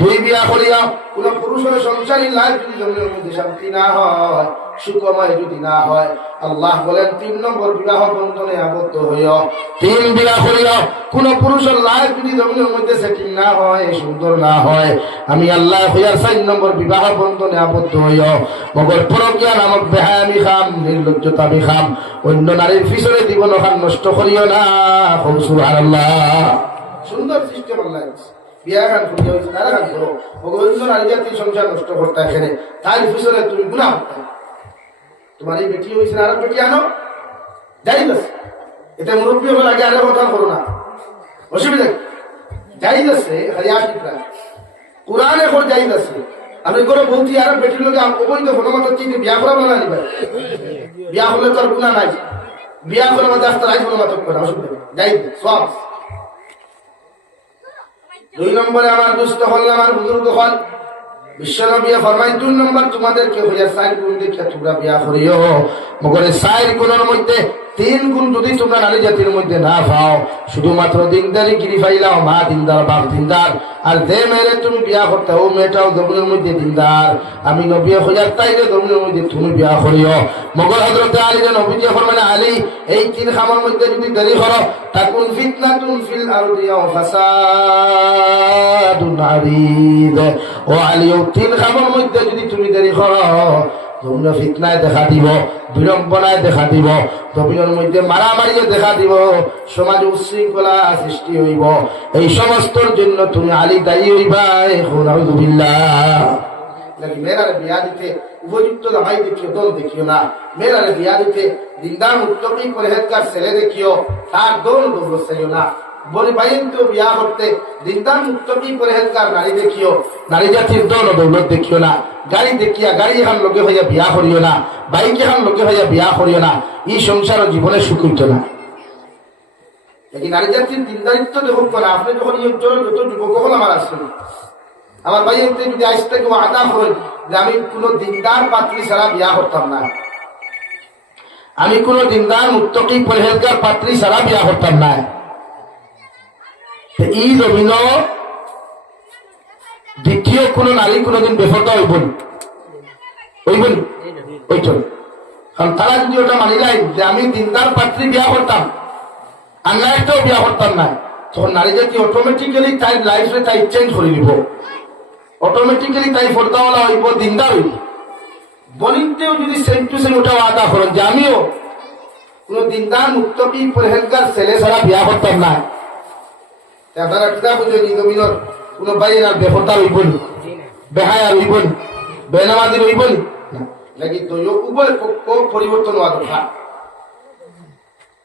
2 বিয়া করিয়া কোন পুরুষের সংসারী লাইফ যদি জমির মধ্যে শান্তি না হয়, সুখময় যদি না হয়, আল্লাহ বলেন 3 নম্বর বিবাহ বন্ধনে আবদ্ধ হইও। 3 বিবাহ করিও, কোন পুরুষের লাইফ যদি জমির মধ্যে সেটিং না হয়, সুন্দর না হয়, আমি আল্লাহ কইয়ার 4 নম্বর বিবাহ বন্ধনে আবদ্ধ হইও। মগর পরকিয়া নামক বেহায়ামি খাম, নির্লজ্জতা বিখাম, অন্য নারীর পিছনে জীবন খান নষ্ট করিও না। সুবহানাল্লাহ। সুন্দর সিস্টেম আল্লাহ বিয়া গান করিয়া হয়েছে, তারা গান করো, অন্য নারী জাতির সংসার নষ্ট করতে এখানে, তার পিছনে তুমি গুনাহ করতে। তোমার এই বেটি হয়েছে আর বেটি আনো, যাই আছে, এতে মুরব্বী হবার আগে আরো কথা করো না, অসুবিধা যাই আছে। কোরআন এখন যাই আছে, আপনি কোনো বৌদি আর বেটির লোক অবৈধ হনুমত চিন্তা বিয়া করা বলা নিবে, বিয়া হলে তো আর গুণা নাই, বিয়া করে মধ্যে আসতে রাই হনুমত করে, অসুবিধা যাই সব। 2 নম্বরে আমার দুস্থ হল, আমার বুজুর্গ হল, বিশ্বনবী ফরমাই 2 নম্বর তোমাদেরকে হইয়া 4 গুণ দেখে তোমরা বিয়া করিও। মগরে 4 গুণের মধ্যে 3 গুণ যদি তোমরা নারী জাতির মধ্যে না পাও, শুধুমাত্র দিনদারি গিরি পাইলাও, মা দিনদার, বাপ দিনদার, আর যে মেয়েরে তুমি বিয়া করতে ও মেয়েটাও জমিনের মধ্যে দিনদার, আমি নবী হইয়ার তাইলে জমিনের মধ্যে তুমি বিয়া করিও। মগর হযরতে আলী নবীজি ফরমানে আলী এই 3 খামের মধ্যে যদি দেরি করো, তাকুন ফিতনাতুন ফিল আরদি ওয়া ফাসাদুন আরিদ। ও আলী 3 খামের মধ্যে যদি তুমি দেরি করো, তোমরা ফিতনায় দেখা দিব, বিড়ম্বনায় দেখা দিব, জমিনের মধ্যে মারামারিও দেখা দিব, সমাজে উচ্ছৃঙ্খলা সৃষ্টি হইব। এই সমস্তর জন্য তুমি আলী দায়ী হইবা। নাউযুবিল্লাহ। মেয়েরারে বিয়া দিতে উপযুক্ত জামাই দেখিও, দল দেখিও না। মেয়েরারে বিয়া দিতে দিনদার মুত্তাকি পরহেজগার ছেলে দেখিও, তার দল দৌলত চাইও না। বলি ভাইয়ের বিয়া করতে দিনদার মুত্তাকি পরহেজগার নারী দেখিও, নারী জাতির দল দৌলত দেখিও না। গাড়ি দেখিয়া গাড়ি এখন লোকে হইয়া বিয়া করিও না, বাইক এখন লোকে হইয়া বিয়া করিও না। এই সংসার জীবনে সুখ হইত না। নারী জাতির দিনদারিত্ব দেখুন না। আপনি যখন এই অঞ্চলের যত যুবক হল আমার আসছেন, আমার ভাই যদি আজ থেকে আদা করেন যে আমি কোন দিনদার পাত্রী ছাড়া বিয়া করতাম না, আমি কোন দিনদার মুত্তাকি পরহেজগার পাত্রী ছাড়া বিয়া করতাম না, এই জমিন দ্বিতীয় কোন নারী কোনদিন বেফরদা হইবনি, হইবনি, ওইটা কারণ তারা যদি ওটা মানি নাই যে আমি দিনদার পাত্রী বিয়া করতাম আর না একটাও বিয়া করতাম না, তখন নারী জাতি অটোমেটিক্যালি তাই লাইফে তাই চেঞ্জ করে দিব, অটোমেটিক্যালি তাই ফর্দাওয়ালা হইব, দিনদার হইব। বলিতেও যদি সেম টু সেম ওটাও আদা করেন যে আমিও কোন দিনদার মুক্তকি পরহেজগার ছেলে ছাড়া বিয়া করতাম না, আপনারা কিতা বুঝেনি জমিনের কোন বাইরে আর বেফরদার হইব নি, বেহায়ার হইব নি, বেনামাজির হইব নি নাকি? তো উভয় পক্ষ পরিবর্তন হওয়া দরকার,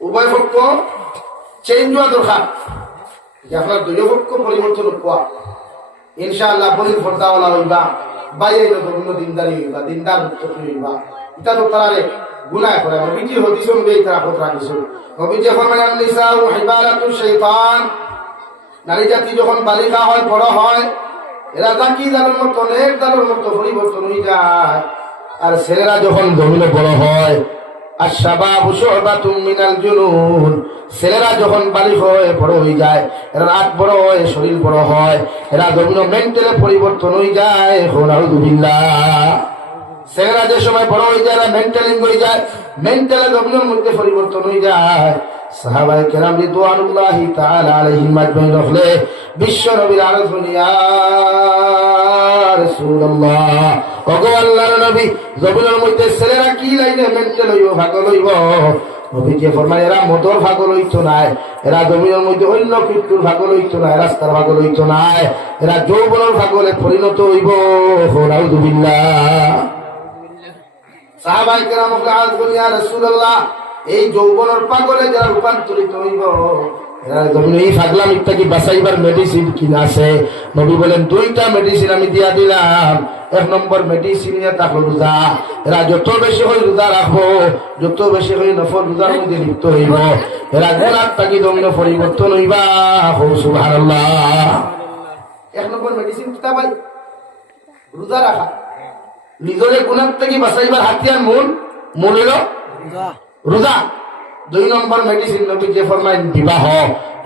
উভয় পক্ষ চেঞ্জ হওয়া দরকার, যে আপনার দুই পক্ষ পরিবর্তন হওয়া। ইনশাআল্লাহ বলির ফর্দাওয়ালা হইবা, বাইরে বিভিন্ন দিনদারি হইবা, দিনদার মুক্তকি হইবা। এটা তো তারা গুনাহ করে। নবীজি হাদিস অনুযায়ী তারা কথা রাখিছেন। নবীজি ফরমালেন নিসাউ হিবালাতু শাইতান, নারী জাতি যখন বালিকা হয়, বড় হয়, এরা জাকি দালের মতো অনেক দালের মতো পরিবর্তন হয়ে যায়। আর ছেলেরা যখন জমিনে বড় হয়, আশ-শাবাবু শু'বাতুম মিনাল জুনুন, ছেলেরা যখন বালিক হয়, বড় হয়ে যায়, এরা রাত বড় হয়, শরীর বড় হয়, এরা জমিনে মেন্টালে পরিবর্তন হয়ে যায়। নাউযুবিল্লাহ। ছেলেরা যে সময় বড় হয়ে যায়, এরা মেন্টালিং হয়ে যায়, মেন্টালে জমিনের মধ্যে পরিবর্তন হয়ে যায়। সাহাবায়ে কেরাম রিদওয়ানুল্লাহি তাআলা আলাইহিম আজমাইন হলে বিশ্ব নবীর আরজ ইয়া রাসূলুল্লাহ, ওগো আল্লাহর নবী, জমিনের মধ্যে ছেলেরা কি লাইনে মেন্টাল হইব, পাগল হইব? নবীজি ফরমায় এরা মদর পাগল হইতো নাই, এরা জমিনের মধ্যে অন্য কিছুর পাগল হইতো নাই, রাস্তার পাগল হইতো নাই, এরা যৌবনের পাগলে পরিণত হইব। নাউযুবিল্লাহ। সাহাবায়ে কেরাম বললেন ইয়া রাসূলুল্লাহ, এই যৌবনের পাগলে যারা রূপান্তরিত হইব, এরা জমিনে এই পাগলাম ইত্যাদি বাঁচাইবার মেডিসিন কিনা আছে? নবী বলেন দুইটা মেডিসিন আমি দিয়া দিলাম। এক নম্বর মেডিসিন থাকলো রোজা। এরা যত বেশি হয়ে রোজা রাখবো, যত বেশি হয়ে নফল রোজার মধ্যে লিপ্ত হইব, এরা গুনাহ থাকি জমিনে পরিবর্তন হইবা। সুবহানাল্লাহ। এক নম্বর মেডিসিন কিতা ভাই? রোজা রাখা। নিজরে গুনাহ থেকে বাঁচাইবার হাতিয়ার মূল হলো রোজা। দুই নম্বর মেডিসিন নবী যে ফরমাইন বিবাহ।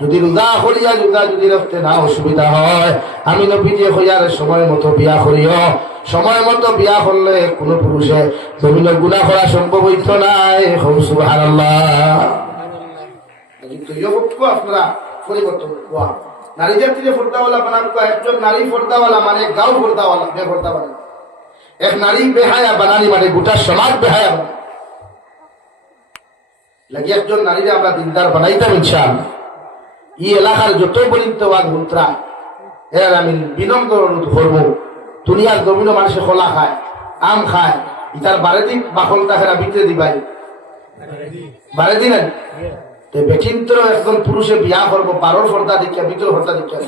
যদি রোজা করিয়া রোজা যদি রাখতে না অসুবিধা হয়, আমি নবী যে হইয়ার সময় মতো বিয়া করিও। সময় মতো বিয়া করলে কোন পুরুষে জমিনের গুনাহ করা সম্ভব হইতো নাই। সুবহানাল্লাহ। কিন্তু আপনারা পরিবর্তন হওয়া নারী জাতিকে ফর্দাওয়ালা বানাবো। একজন নারী ফর্দাওয়ালা মানে গাঁও ফর্দাওয়ালা, বেফর্দা বানাবো। এক নারী বেহায়া বানানি মানে গোটা সমাজ বেহায়া বানাবো। লাগে একজন নারীরা আমরা দিনদার বানাইতাম ইনশাআল্লাহ। এই এলাকার যত বলিতবাদ মুদ্রা এর আমি বিনম্র অনুরোধ করবো, দুনিয়ার জমিন মানুষে খোলা খায়, আম খায়, ইতার বারে দিন বাকল তাকেরা বিক্রে দিবাই বারে দিলেন বেঠিন্তর একজন পুরুষে বিয়া করবো 12 ফর্দা দেখিয়া, ভিতর ফর্দা দেখিয়া।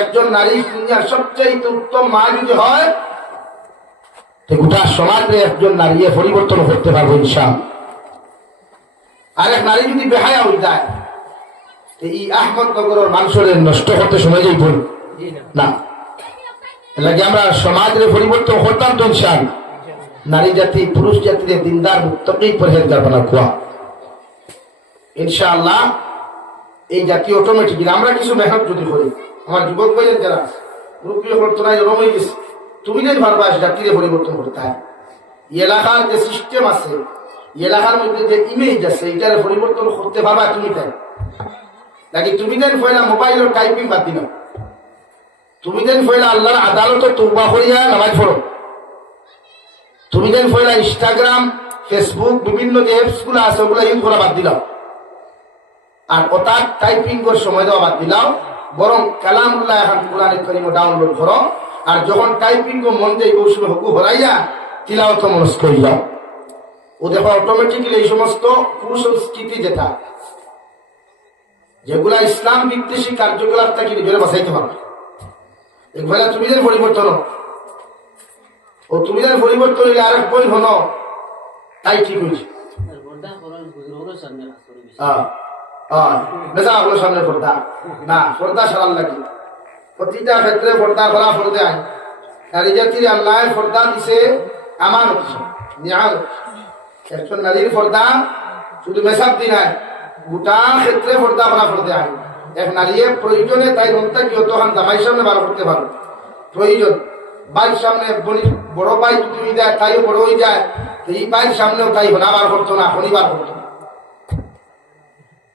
একজন নারী দুনিয়ার সবচেয়ে উত্তম মা যদি হয়, গোটা সমাজে একজন নারী পরিবর্তন করতে পারবো ইনশাআল্লাহ। আর এক নারী যদি বেহায়া হয়ে যায়, এই আহমদনগরের মানুষের নষ্ট করতে সময় যাই বল না। লাগে আমরা সমাজের পরিবর্তন করতাম তো ইনশাআল্লাহ। নারী জাতি পুরুষ জাতির দিনদার মুত্তাকি পরহেজগার বানা কোয়া ইনশাআল্লাহ। এই জাতি অটোমেটিক আমরা কিছু মেহনত যদি করি, আমার যুবক ভাইয়ের যারা মুরব্বী করতো না এরকম হয়ে গেছে, তুমি যে ভারবা জাতিরে পরিবর্তন করতে হয়। এলাকার যে সিস্টেম আছে, এলাকার মধ্যে যে ইমেজ আছে, এটার পরিবর্তন করতে পারবা তুমি। তাই নাকি তুমি দেন ফয়লা মোবাইল টাইপিং বাদ দিন, তুমি দেন ফয়লা আল্লাহর আদালত তওবা করিয়া নামাজ পড়ো, তুমি দেন ফয়লা ইনস্টাগ্রাম ফেসবুক বিভিন্ন যে অ্যাপস গুলো আছে ওগুলো ইউজ করা বাদ দিলাম, আর ওটা টাইপিং করার সময় দেওয়া বাদ দিলাম। বরং কালামুল্লাহ এখন কোরআন কারীম ডাউনলোড করো, আর যখন টাইপিং মন যাই কৌশল হকু হরাইয়া তিলাওয়াত মনস্ক করি যাও। ও দেখো অটোমেটিক্যালি এই সমস্ত কুসংস্কৃতি যেগুলা ইসলাম বিদ্বেষী কার্যকলাপ থেকে নিজেরা বাঁচাইতে পারবে। এগুলা তুমি যেন পরিবর্তন ও তুমি যেন পরিবর্তন হইলে আরেক বই হন, তাই ঠিক হয়েছে। সামনে পর্দা না, পর্দা সারার লাগে প্রতিটা ক্ষেত্রে পর্দা করা পর্দা আয়। নারী জাতির আল্লাহ পর্দা দিছে আমানত, একজন নারীর পর্দা শুধু মেসাব দিন হয়, গোটা ক্ষেত্রে পর্দা করা পর্দা আয়। এক নারী প্রয়োজনে তাই মনটা কি অতখান জামাই সামনে বার করতে পারো, প্রয়োজন বাইর সামনে বড় ভাই যদি হয়ে যায় তাইও বড় হয়ে যায়, এই বাইর সামনেও তাই আবার করতো না, শনিবার করতো না।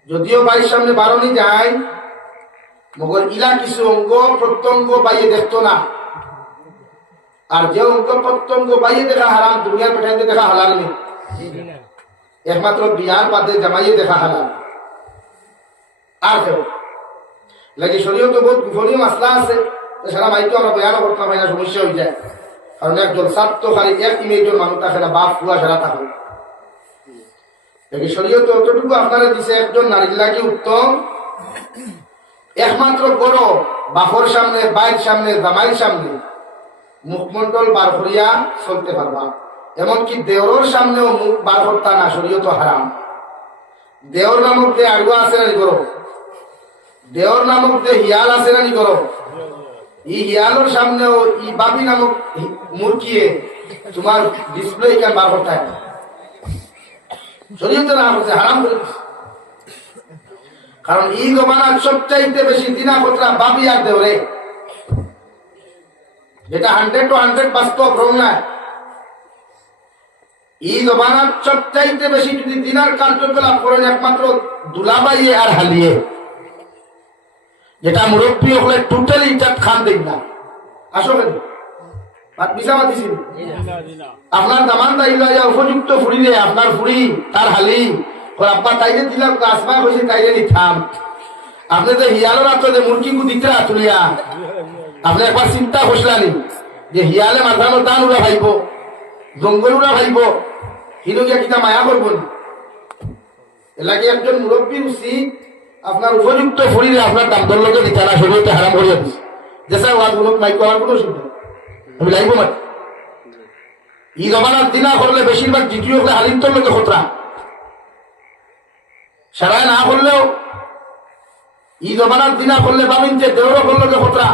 যদিও বাইর সামনে বারণই যায়, মগর ইলা কিছু অঙ্গ প্রত্যঙ্গ বাইয়ে দেখতো না। আর যে অঙ্গ প্রত্যঙ্গ বাইয়ে দেখা হারাম, দুনিয়ার পেটাইতে দেখা হালাল নেই, একমাত্র বিয়ার বাদে জামাইয়ে দেখা হালাল। আর কেউ লাগে শরীয় তো বহুত বিফলীয় মাসলা আছে, সারা মাইতো আমরা বয়ানও করতাম হয় না, সমস্যা হয়ে যায়। কারণ একজন ছাত্র খালি এক ইমেজন মানুষ থাকে না, বাপ পুয়া সারা থাকে। শরীয় তো অতটুকু আপনারা দিছে একজন নারীর লাগি উত্তম, একমাত্র বড় বাপর সামনে, বাইর সামনে, জামাইয়ের সামনে মুখমন্ডল বার করিয়া চলতে পারবা। এমনকি দেওরের সামনেও মুখ বার করতা না, শরীয় তো হারাম। দেওর নামক যে আড়ুয়া আছে না করো, দেওর নামক যে হিয়াল আছে না করো, এই হিয়ালোর সামনেও ই বাবি নামক মুরগিয়ে তোমার ডিসপ্লে কেন বার করতে হয়, শরীয়তে না করছে, হারাম করে দিচ্ছে। কারণ এই জমানার সবচাইতে বেশি দিনা খতরা বাবি আর দেওরে, যেটা 100% বাস্তব রং নাই। এই জমানার সবচাইতে বেশি যদি দিনার কার্যকলাপ করেন একমাত্র দুলাবাইয়ে আর হালিয়ে, যেটা মুরব্বী হলে টোটালি ইজাত খান দেখ না। আসলে আপনার দামান তাইলা উপযুক্ত ফুড়িলে আপনার ফুড়ি তার হালি আব্বা তাইলে দিলাম, আসমা হয়েছে তাইলে নিতাম। আপনি তো হিয়ালের আত্ম যে মুরগি দিতে তুলিয়া আপনি একবার চিন্তা করছিলেন যে হিয়ালে মাথানো দান উড়া ভাইব, জঙ্গল উড়া ভাইব, হিরোগিয়া কিতা মায়া করব। এলাকে একজন মুরব্বী উচিত আপনার উপযুক্ত ফুড়িলে আপনার দাম দল্লকে দিতে না, শরীরতে হারাম করিয়া দিচ্ছে। যেসা ওয়াজ গুলো মাইক আমার কোনো শুনবে আমি লাইব মাঠ। ই জমানার দিনা করলে বেশিরভাগ জিটিও হলে হালিন্তর লোকে খতরা, সারায় না করলেও ই জমানার দিনা করলে বামিনতে দেওয়া করলে খতরা।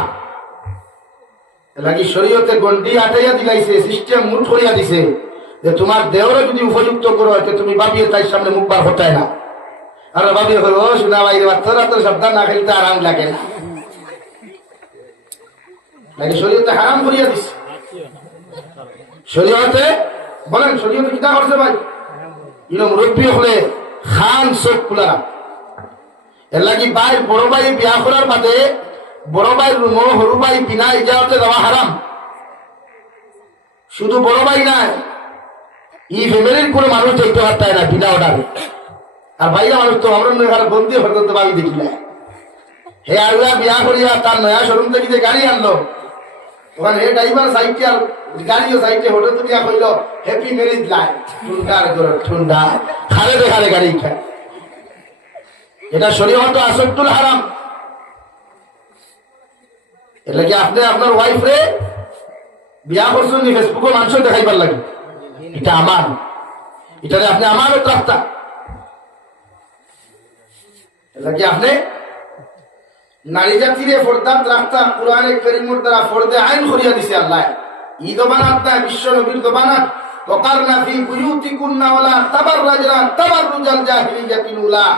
এলাকি শরীয়তে গন্ডি আটাইয়া দিলাইছে, সিস্টেম মুঠ করিয়া দিছে যে তোমার দেওরে যদি উপযুক্ত করো তুমি বাবিয়ে তাই সামনে মুখ বার হতায় না। আর বাবিয়ে হলো শোনা বাইরে বাচ্চারা তো সাবধান না খেলতে আরাম লাগে না, নাকি শরীয়তে হারাম করিয়া দিছে। শরীয়তে বলেন শরীয়তে কিতা করছে ভাই, ইনো মুরব্বী হলে খান চোখ খোলা। এর লাগি ভাই বড় ভাই বিয়া করার বাদে বড় ভাই রুম সরু ভাই বিনা ইজাজতে যাওয়া হারাম। শুধু বড় ভাই নাই, ই ফ্যামিলির কোনো মানুষ দেখতে পারতায় না বিনা অর্ডারে। আর ভাইয়া মানুষ তো আমরা নয় বন্দি পর্যন্ত ভাবি দেখিলে হে আগুয়া বিয়া করিয়া তার নয়া শোরুম থেকে যে গাড়ি আনলো, তখন হে ড্রাইভার সাইডে আর গাড়িও সাইডে হোটেল তুলিয়া কইল হ্যাপি ম্যারেজ লাইফ, ঠুন্ডার ঠুন্ডা খালে দেখালে গাড়ি খায়। এটা শরীয়ত আসক্তুল হারাম। এটা কি আপনি আপনার ওয়াইফ রে বিয়া করছেন ফেসবুকে মানুষ দেখাইবার লাগে, এটা আমার, এটারে আপনি আমারও রাখতা। এটা কি আপনি নারী জাতিরে ফর্দাত রাখতা, কোরআনে কারীমের দ্বারা ফর্দে আইন করিয়া দিছে আল্লাহ। ই দবানাত না বিশ্ব নবীর দবানাত, ওয়াকারনা ফি বুয়ুতিকুন্না ওয়ালা তাবাররাজনা তাবাররুজাল জাহিলিয়াতিল উলা।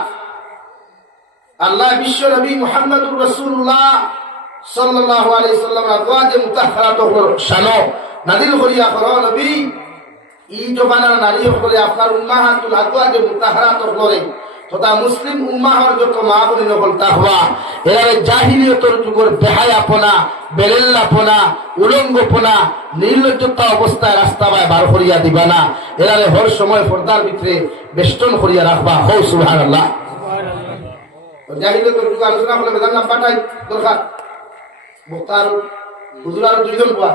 আল্লাহ বিশ্ব নবী মুহাম্মদুর রাসূলুল্লাহ সাল্লাল্লাহু আলাইহি সাল্লাম আজওয়াজে মুতাহহারাতুর শানো নাযিল করিয়া করো নবী ই জবানার নারী হলে আপনার উম্মাহাতুল আজওয়াজে মুতাহহারাতুর লরে তথা মুসলিম উম্মাহর যত মা বোন হল তাকওয়া, এরা জাহিলিয়তের যুগের বেহায়াপনা, বেরেল্লাপনা, উলঙ্গপনা, নির্লজ্জতা অবস্থায় রাস্তা বায় বার করিয়া দিবা না। এরা হর সময় পর্দার ভিতরে বেষ্টন করিয়া রাখবা। হো সুবহানাল্লাহ। জাহিলিয়তের যুগ আলোচনা করলে বেদার নাম পাঠাই দরকার। মুখতার হুজুর আর দুইজন পোয়া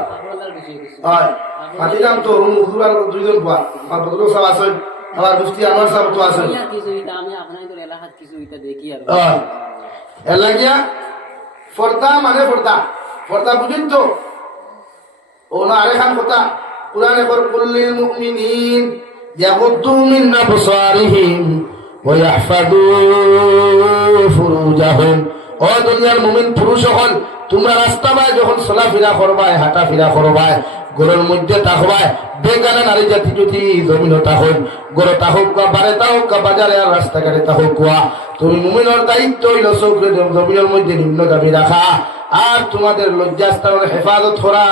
হয়, পাঠিলাম তো হুজুর আর দুইজন পোয়া, আমার বদল সাহেব আছেন, আবার মুফতি আনোয়ার সাহেব তো আছেন। এলাকিয়া ফর্দা মানে ফর্দা, ফর্দা বুঝেন তো? ও না আরেকখান কথা কুরআনে কর কুল্লিল মুমিনিন ইয়াগুদ্দু মিন আবসারিহিম ওয়া ইয়াহফাযু ফুরুজাহুম। ও দুনিয়ার মুমিন পুরুষ হল, তোমরা রাস্তা বায় যখন চলাফেরা করবায়, হাঁটা ফেরা করবায়, ঘরের মধ্যে থাকবায়, বেগানা নারী জাতি যদি জমিন থাকুন, গড়ে থাকুক বা বারে থাকুক বা বাজারে আর রাস্তাঘাটে থাকুক, তুমি মুমিনের দায়িত্ব হইল চোখে জমিনের মধ্যে নিম্নগামী রাখা। আর তোমাদের লজ্জাস্থানের হেফাজত করা।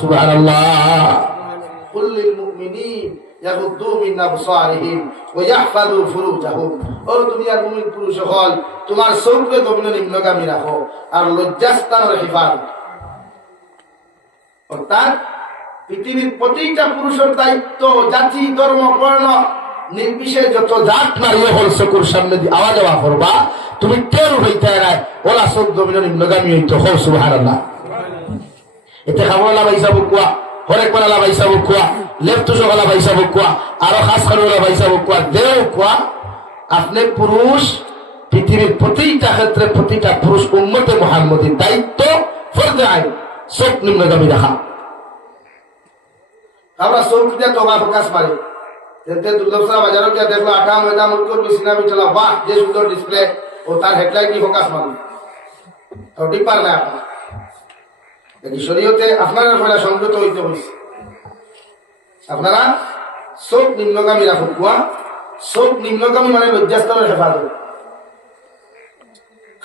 সুবহানাল্লাহ। কুল লিল মুমিনিন ইয়াগুদ্দু মিন আবসারিহিম ওয়া ইয়াহফাযু ফুরুজাহুম। ও দুনিয়ার মুমিন পুরুষ হল, তোমার চোখকে তুমি নিম্নগামী রাখো আর লজ্জাস্থানের হেফাজত। অর্থাৎ পৃথিবীর প্রতিটা পুরুষের দায়িত্ব, জাতি, ধর্ম, বর্ণ নির্বিশেষে যত জাত নারী হল চকুর সামনে দিয়ে আওয়া যাওয়া করবা, তুমি টের হইতে নাই ওলা চোখ জমিন নিম্নগামী হইতো। হো সুবহানাল্লাহ। এতে খাবলা বাইসা বুকুয়া, হরেক পালা বাইসা বুকুয়া, লেফট সকালা বাইসা বুকুয়া, আরো খাস খারুলা বাইসা বুকুয়া, দেও কুয়া। আপনি পুরুষ, পৃথিবীর প্রতিটা ক্ষেত্রে প্রতিটা পুরুষ উম্মতে মুহাম্মদীর দায়িত্ব ফরজে আইন চোখ নিম্নগামী রাখা। আমরা চোখ দিয়ে তোবা প্রকাশ পারি। দুর্লভসা বাজারও গিয়ে দেখলো 58 মেগা মুখ করবি সিনেমা চলা, বাহ যে সুন্দর ডিসপ্লে, ও তার হেডলাইট কি ফোকাস মারবে ঠিক পার না। আপনার শরীয়তে আপনারা পয়লা সংযত হইতে হয়েছে। আপনারা চোখ নিম্নগামী রাখুন। কুয়া চোখ নিম্নগামী মানে লজ্জাস্থানের হেফাজত।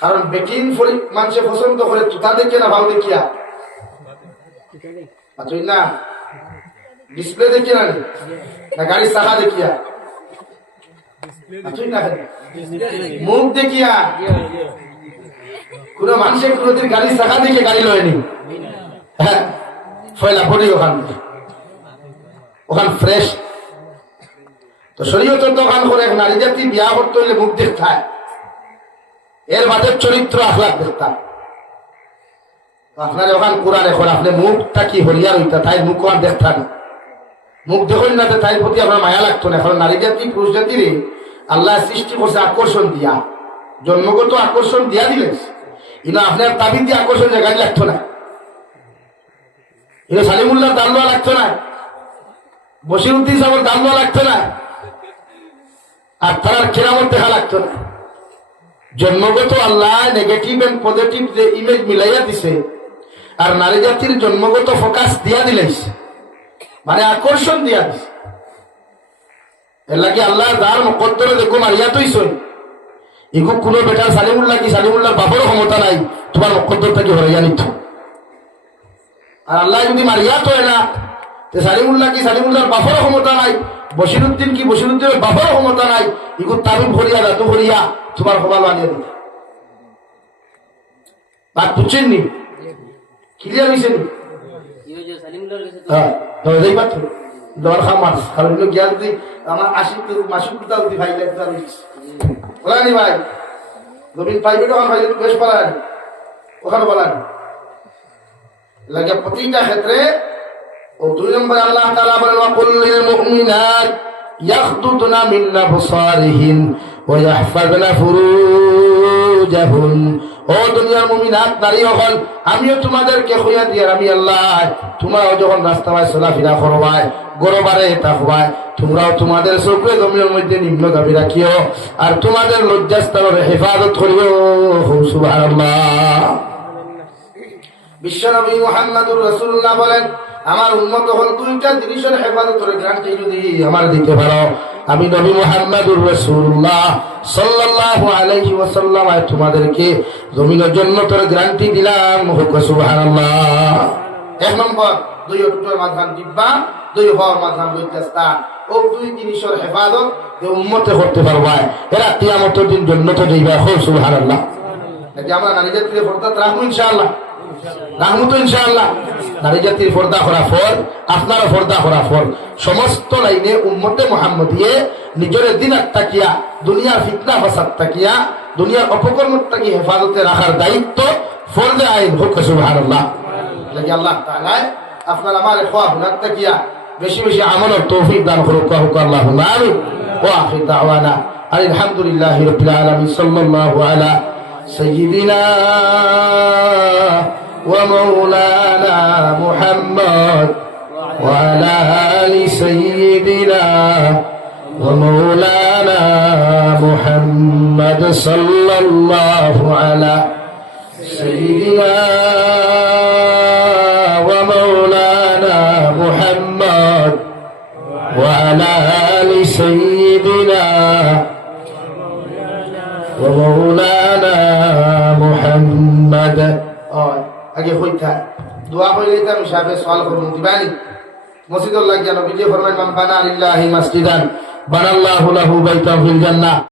কারণ বেকিন মানুষে পছন্দ করে তুতা দেখে না ভাও দেখিয়া, না ডিসপ্লে দেখিয়া না গাড়ির চাকা দেখিয়া, মুখ দেখিয়া। কোন মানুষের কোনদিন গাড়ির চাকা দেখে গাড়ি লয়নি। হ্যাঁ ফয়লা পড়ি ওখান ফ্রেশ। তো শরীয়ত দোকান করে নারী জাতি বিয়া করতে হইলে মুখ দেখতায়, এর বাদের চরিত্র আখলাক দেখতাম। আপনার ওখান কোরআন এখন আপনি মুখটা কি হরিয়ার হইতা, তাই মুখ ওখান দেখতাম। মুখ দেখুন না তাই প্রতি আপনার মায়া লাগতো না। এখন নারী জাতি পুরুষ জাতির আল্লাহ সৃষ্টি করছে আকর্ষণ দিয়া, জন্মগত আকর্ষণ দিয়া দিলেন। ইনো আপনার তাবিদ দিয়ে আকর্ষণ জায়গায় লাগতো না। ইনো সালিমুল্লাহ দাম দেওয়া লাগতো না, বসিরুদ্দিন সাহেবের দাম দেওয়া লাগতো না, আর তার কেরামত দেখা লাগতো না। জন্মগত আল্লাহ নেগেটিভ এন্ড পজিটিভ যে ইমেজ মিলাইয়া দিছে, আর নারী জাতির জন্মগত ফোকাস দিয়া দিলেন, মানে আকর্ষণ দিয়া দিছে। এর লাগে আল্লাহ যার মুকদ্দরে দেখো মারিয়া তৈছই, এগু কোনো বেটার সালিমুল্লাহ কি সালিমুল্লাহর বাপরও ক্ষমতা নাই তোমার মুকদ্দরটা কি হরিয়া নিত। আর আল্লাহ যদি মারিয়া তো না, সালিমুল্লাহ কি সালিমুল্লাহর বাপরও ক্ষমতা নাই, বসিরুদ্দিন কি বসিরুদ্দিনের বাপরও ক্ষমতা নাই, এগু তাবিব ভরিয়া দাতু ভরিয়া তোমার খবর বানিয়ে দিত। বাদ বুঝছেন নি? ক্লিয়ার হয়েছে নি? হ্যাঁ পাচ্ছ দর খামার কারণ জ্ঞান দিই আমার মাসুকটা যদি ভাই বলানি ভাই জমিন পাইবে তখন ভাই বেশ বলান ওখানে বলান লাগে প্রতিটা ক্ষেত্রে। ও 2 নম্বরে আল্লাহ তাআলা বলেন ওয়াকুল লিল মুমিনাত ইয়াগদুদনা মিন আবসারিহিন ওয়া ইয়াহফাযনা ফুরুজাহুন। ও দুনিয়ার মুমিনাত নারী হল, আমিও তোমাদেরকে কইয়া দিয়ে আমি আল্লাহ, তোমরাও যখন রাস্তায় চলাফেরা করবাই, গরবারে থাকবাই, তোমরাও তোমাদের চোখে জমিনের মধ্যে নিম্নগামী রাখিও আর তোমাদের লজ্জাস্থানের হেফাজত করিও। সুবহানাল্লাহ। বিশ্বনবী মুহাম্মদুর রাসূলুল্লাহ বলেন, আমার উম্মত হল 2টা জিনিসের হেফাজতের গ্যারান্টি যদি আমার দিতে পারো, আমি নবী মুহাম্মদুর রাসূলুল্লাহ সাল্লাল্লাহু আলাইহি ওয়াসাল্লাম তোমাদেরকে জমিনের জান্নাতের গ্যারান্টি দিলাম। সুবহানাল্লাহ। 1 নম্বর 2 অক্টোবর মাঝখান দিব্বা, 2 হওয়ার মাঝখান লজ্জাস্তা। ও 2 জিনিসের হেফাজত যে উম্মতে করতে পারবা, এরা কিয়ামতের দিন জান্নাতে যাইবা। সুবহানাল্লাহ। নাকি আমরা নারী জাতির পর্দা রাখবো ইনশাআল্লাহ, রাখবো তো ইনশাআল্লাহ। নারী জাতির পর্দা করা ফর, আপনারও পর্দা করা ফর। সমস্ত লাইনে উম্মতে মুহাম্মদিয়ে নিজের দিন আত্মাকিয়া, দুনিয়ার ফিতনা ফাসাদ তাকিয়া, দুনিয়ার অপকর্ম তাকি হেফাজতে রাখার দায়িত্ব ফরজে আইন। হোক সুবহানাল্লাহ। লাগি আল্লাহ তাআলা আপনার আমার খোয়া গুনাহ তাকিয়া বেশি বেশি আমলের তৌফিক দান করুক। হোক আল্লাহুম্মা আমিন। ওয়া আখির দাওয়ানা আলহামদুলিল্লাহি রাব্বিল আলামিন। সাল্লাল্লাহু আলা সাইয়্যিদিনা ومولانا محمد وعلى آل سيدنا ومولانا محمد صلى الله على سيدنا ومولانا محمد وعلى آل سيدنا ومولانا محمد আগে হইতা দোয়া হইলে আমি সাহেবের সওয়াল করুন দিবানি মসজিদুল লাগিয়া নবীজি ফরমায় মান বানা লিল্লাহি মাসজিদান বানাল্লাহু লাহু বাইতান ফিল জান্নাহ